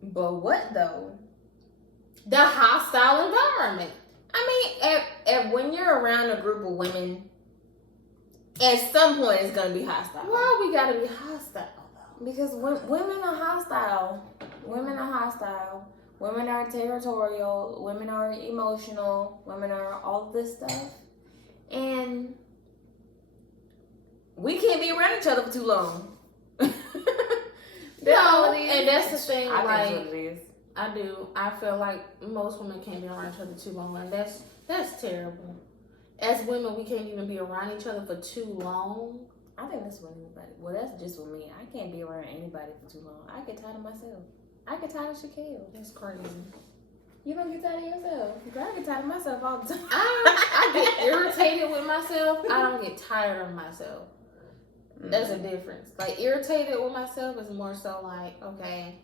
But what though? The hostile environment. I mean, when you're around a group of women, at some point it's gonna be hostile. Why we gotta be hostile though? Because women are hostile. Women are hostile. Women are territorial. Women are emotional. Women are all this stuff. And we can't be around each other for too long. No, and that's the thing. I like, think that's what it is. I do. I feel like most women can't be around each other too long, and that's terrible. As women, we can't even be around each other for too long. I think that's what anybody. Well, that's just with me. I can't be around anybody for too long. I get tired of myself. I get tired of Shaquille. That's crazy. You don't get tired of yourself. Girl, I get tired of myself all the time. I get irritated with myself. I don't get tired of myself. There's a difference. Like, irritated with myself is more so like, okay.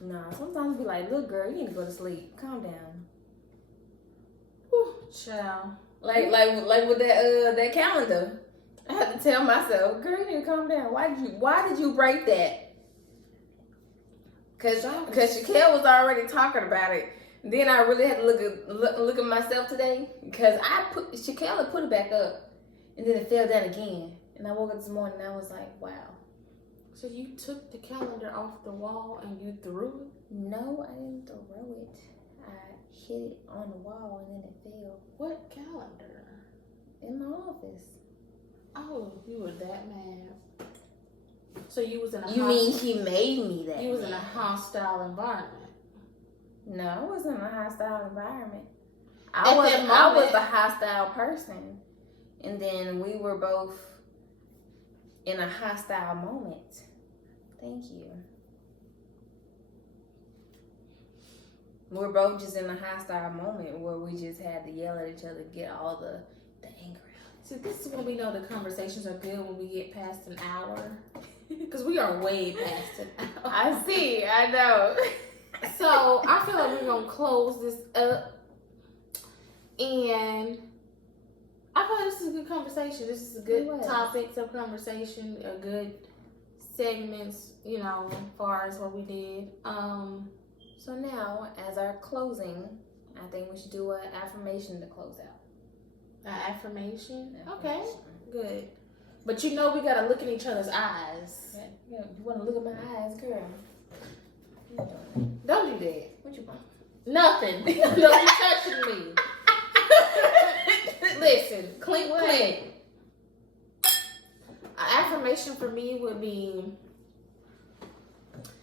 Nah, sometimes be like, look, girl, you need to go to sleep. Calm down. Whew, child. Like with that calendar. I had to tell myself, girl, you need to calm down. Why did you break that? Cause Shaquille was already talking about it. Then I really had to look at myself today because Shaquille had put it back up, and then it fell down again. And I woke up this morning and I was like, wow. So you took the calendar off the wall and you threw it? No, I didn't throw it. I hit it on the wall and then it fell. What calendar? In my office. Oh, you were that mad. So you was in a You mean he made me that? You was in a hostile environment. No, I wasn't in a hostile environment. I was the hostile person. And then we were both in a hostile moment. Thank you. We're both just in a hostile moment where we just had to yell at each other, get all the anger out. See, this is when we know the conversations are good when we get past an hour. Because we are way past an hour. I see, I know. So, I feel like we're going to close this up. And I feel like this is a good conversation. This is a good topics of conversation, a good segments, you know, as far as what we did. So now, as our closing, I think we should do an affirmation to close out. An affirmation? Okay, good. But you know we gotta look in each other's eyes. Yeah, you wanna look at my eyes, girl? Don't do that. What you want? Nothing. Don't be touching me. Listen, clink, clink. An affirmation for me would be,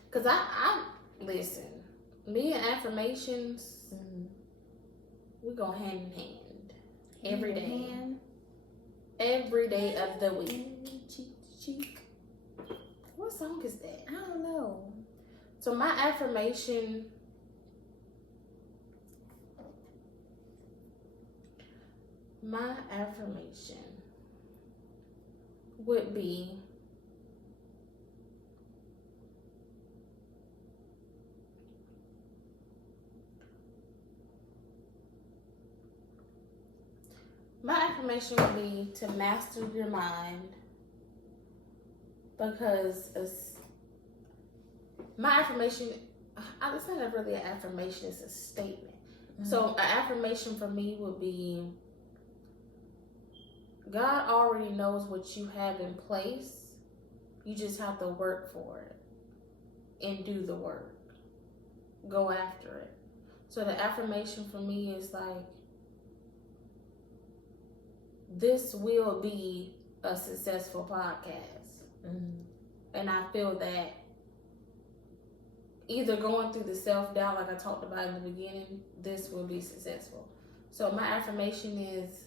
because I listen, me and affirmations, we go hand in hand. Every day. Every day of the week. Cheek to cheek. What song is that? I don't know. So my affirmation would be to master your mind, because my affirmation, it's not really an affirmation, it's a statement. So an affirmation for me would be, God already knows what you have in place. You just have to work for it and do the work. Go after it. So the affirmation for me is like, this will be a successful podcast. And I feel that either going through the self-doubt like I talked about in the beginning, this will be successful. So my affirmation is,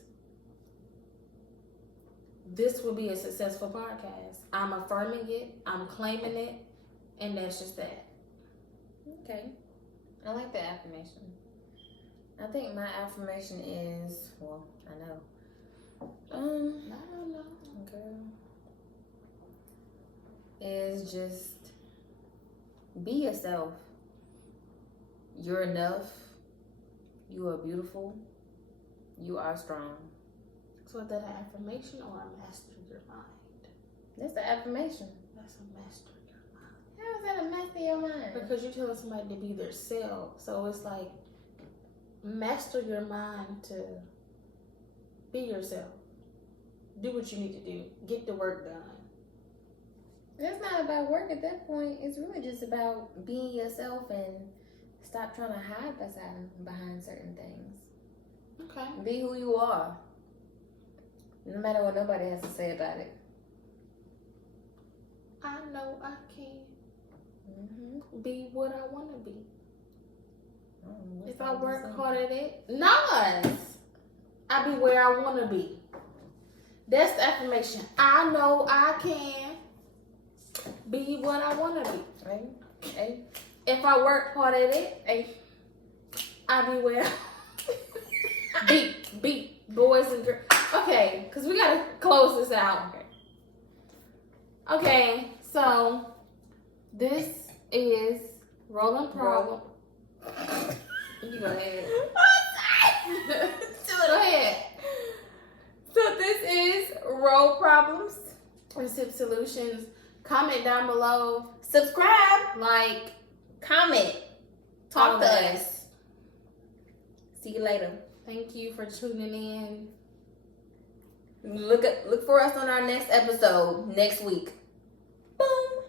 this will be a successful podcast. I'm affirming it, I'm claiming it, and that's just that. Okay. I like the affirmation. I think my affirmation is, well, I know. I don't know. Girl. Is just be yourself. You're enough. You are beautiful. You are strong. So is that an affirmation or a master your mind? That's the affirmation. That's a master your mind. How is that a master your mind? Because you're telling somebody to be their self. So it's like, master your mind to be yourself. Do what you need to do. Get the work done. It's not about work at that point. It's really just about being yourself and stop trying to hide behind certain things. Okay. Be who you are. No matter what nobody has to say about it. I know I can be what I want to be. If I work hard at it, nice. I be where I want to be. That's the affirmation. I know I can be what I want to be. Hey. If I work hard at it, I be where be boys and girls. Okay, because we got to close this out. Okay, so this is Rolling Problem. You go ahead. Go ahead. So this is Roll Problems. Receipt Solutions. Comment down below. Subscribe. Like. Comment. Talk to us. See you later. Thank you for tuning in. Look for us on our next episode next week. Boom.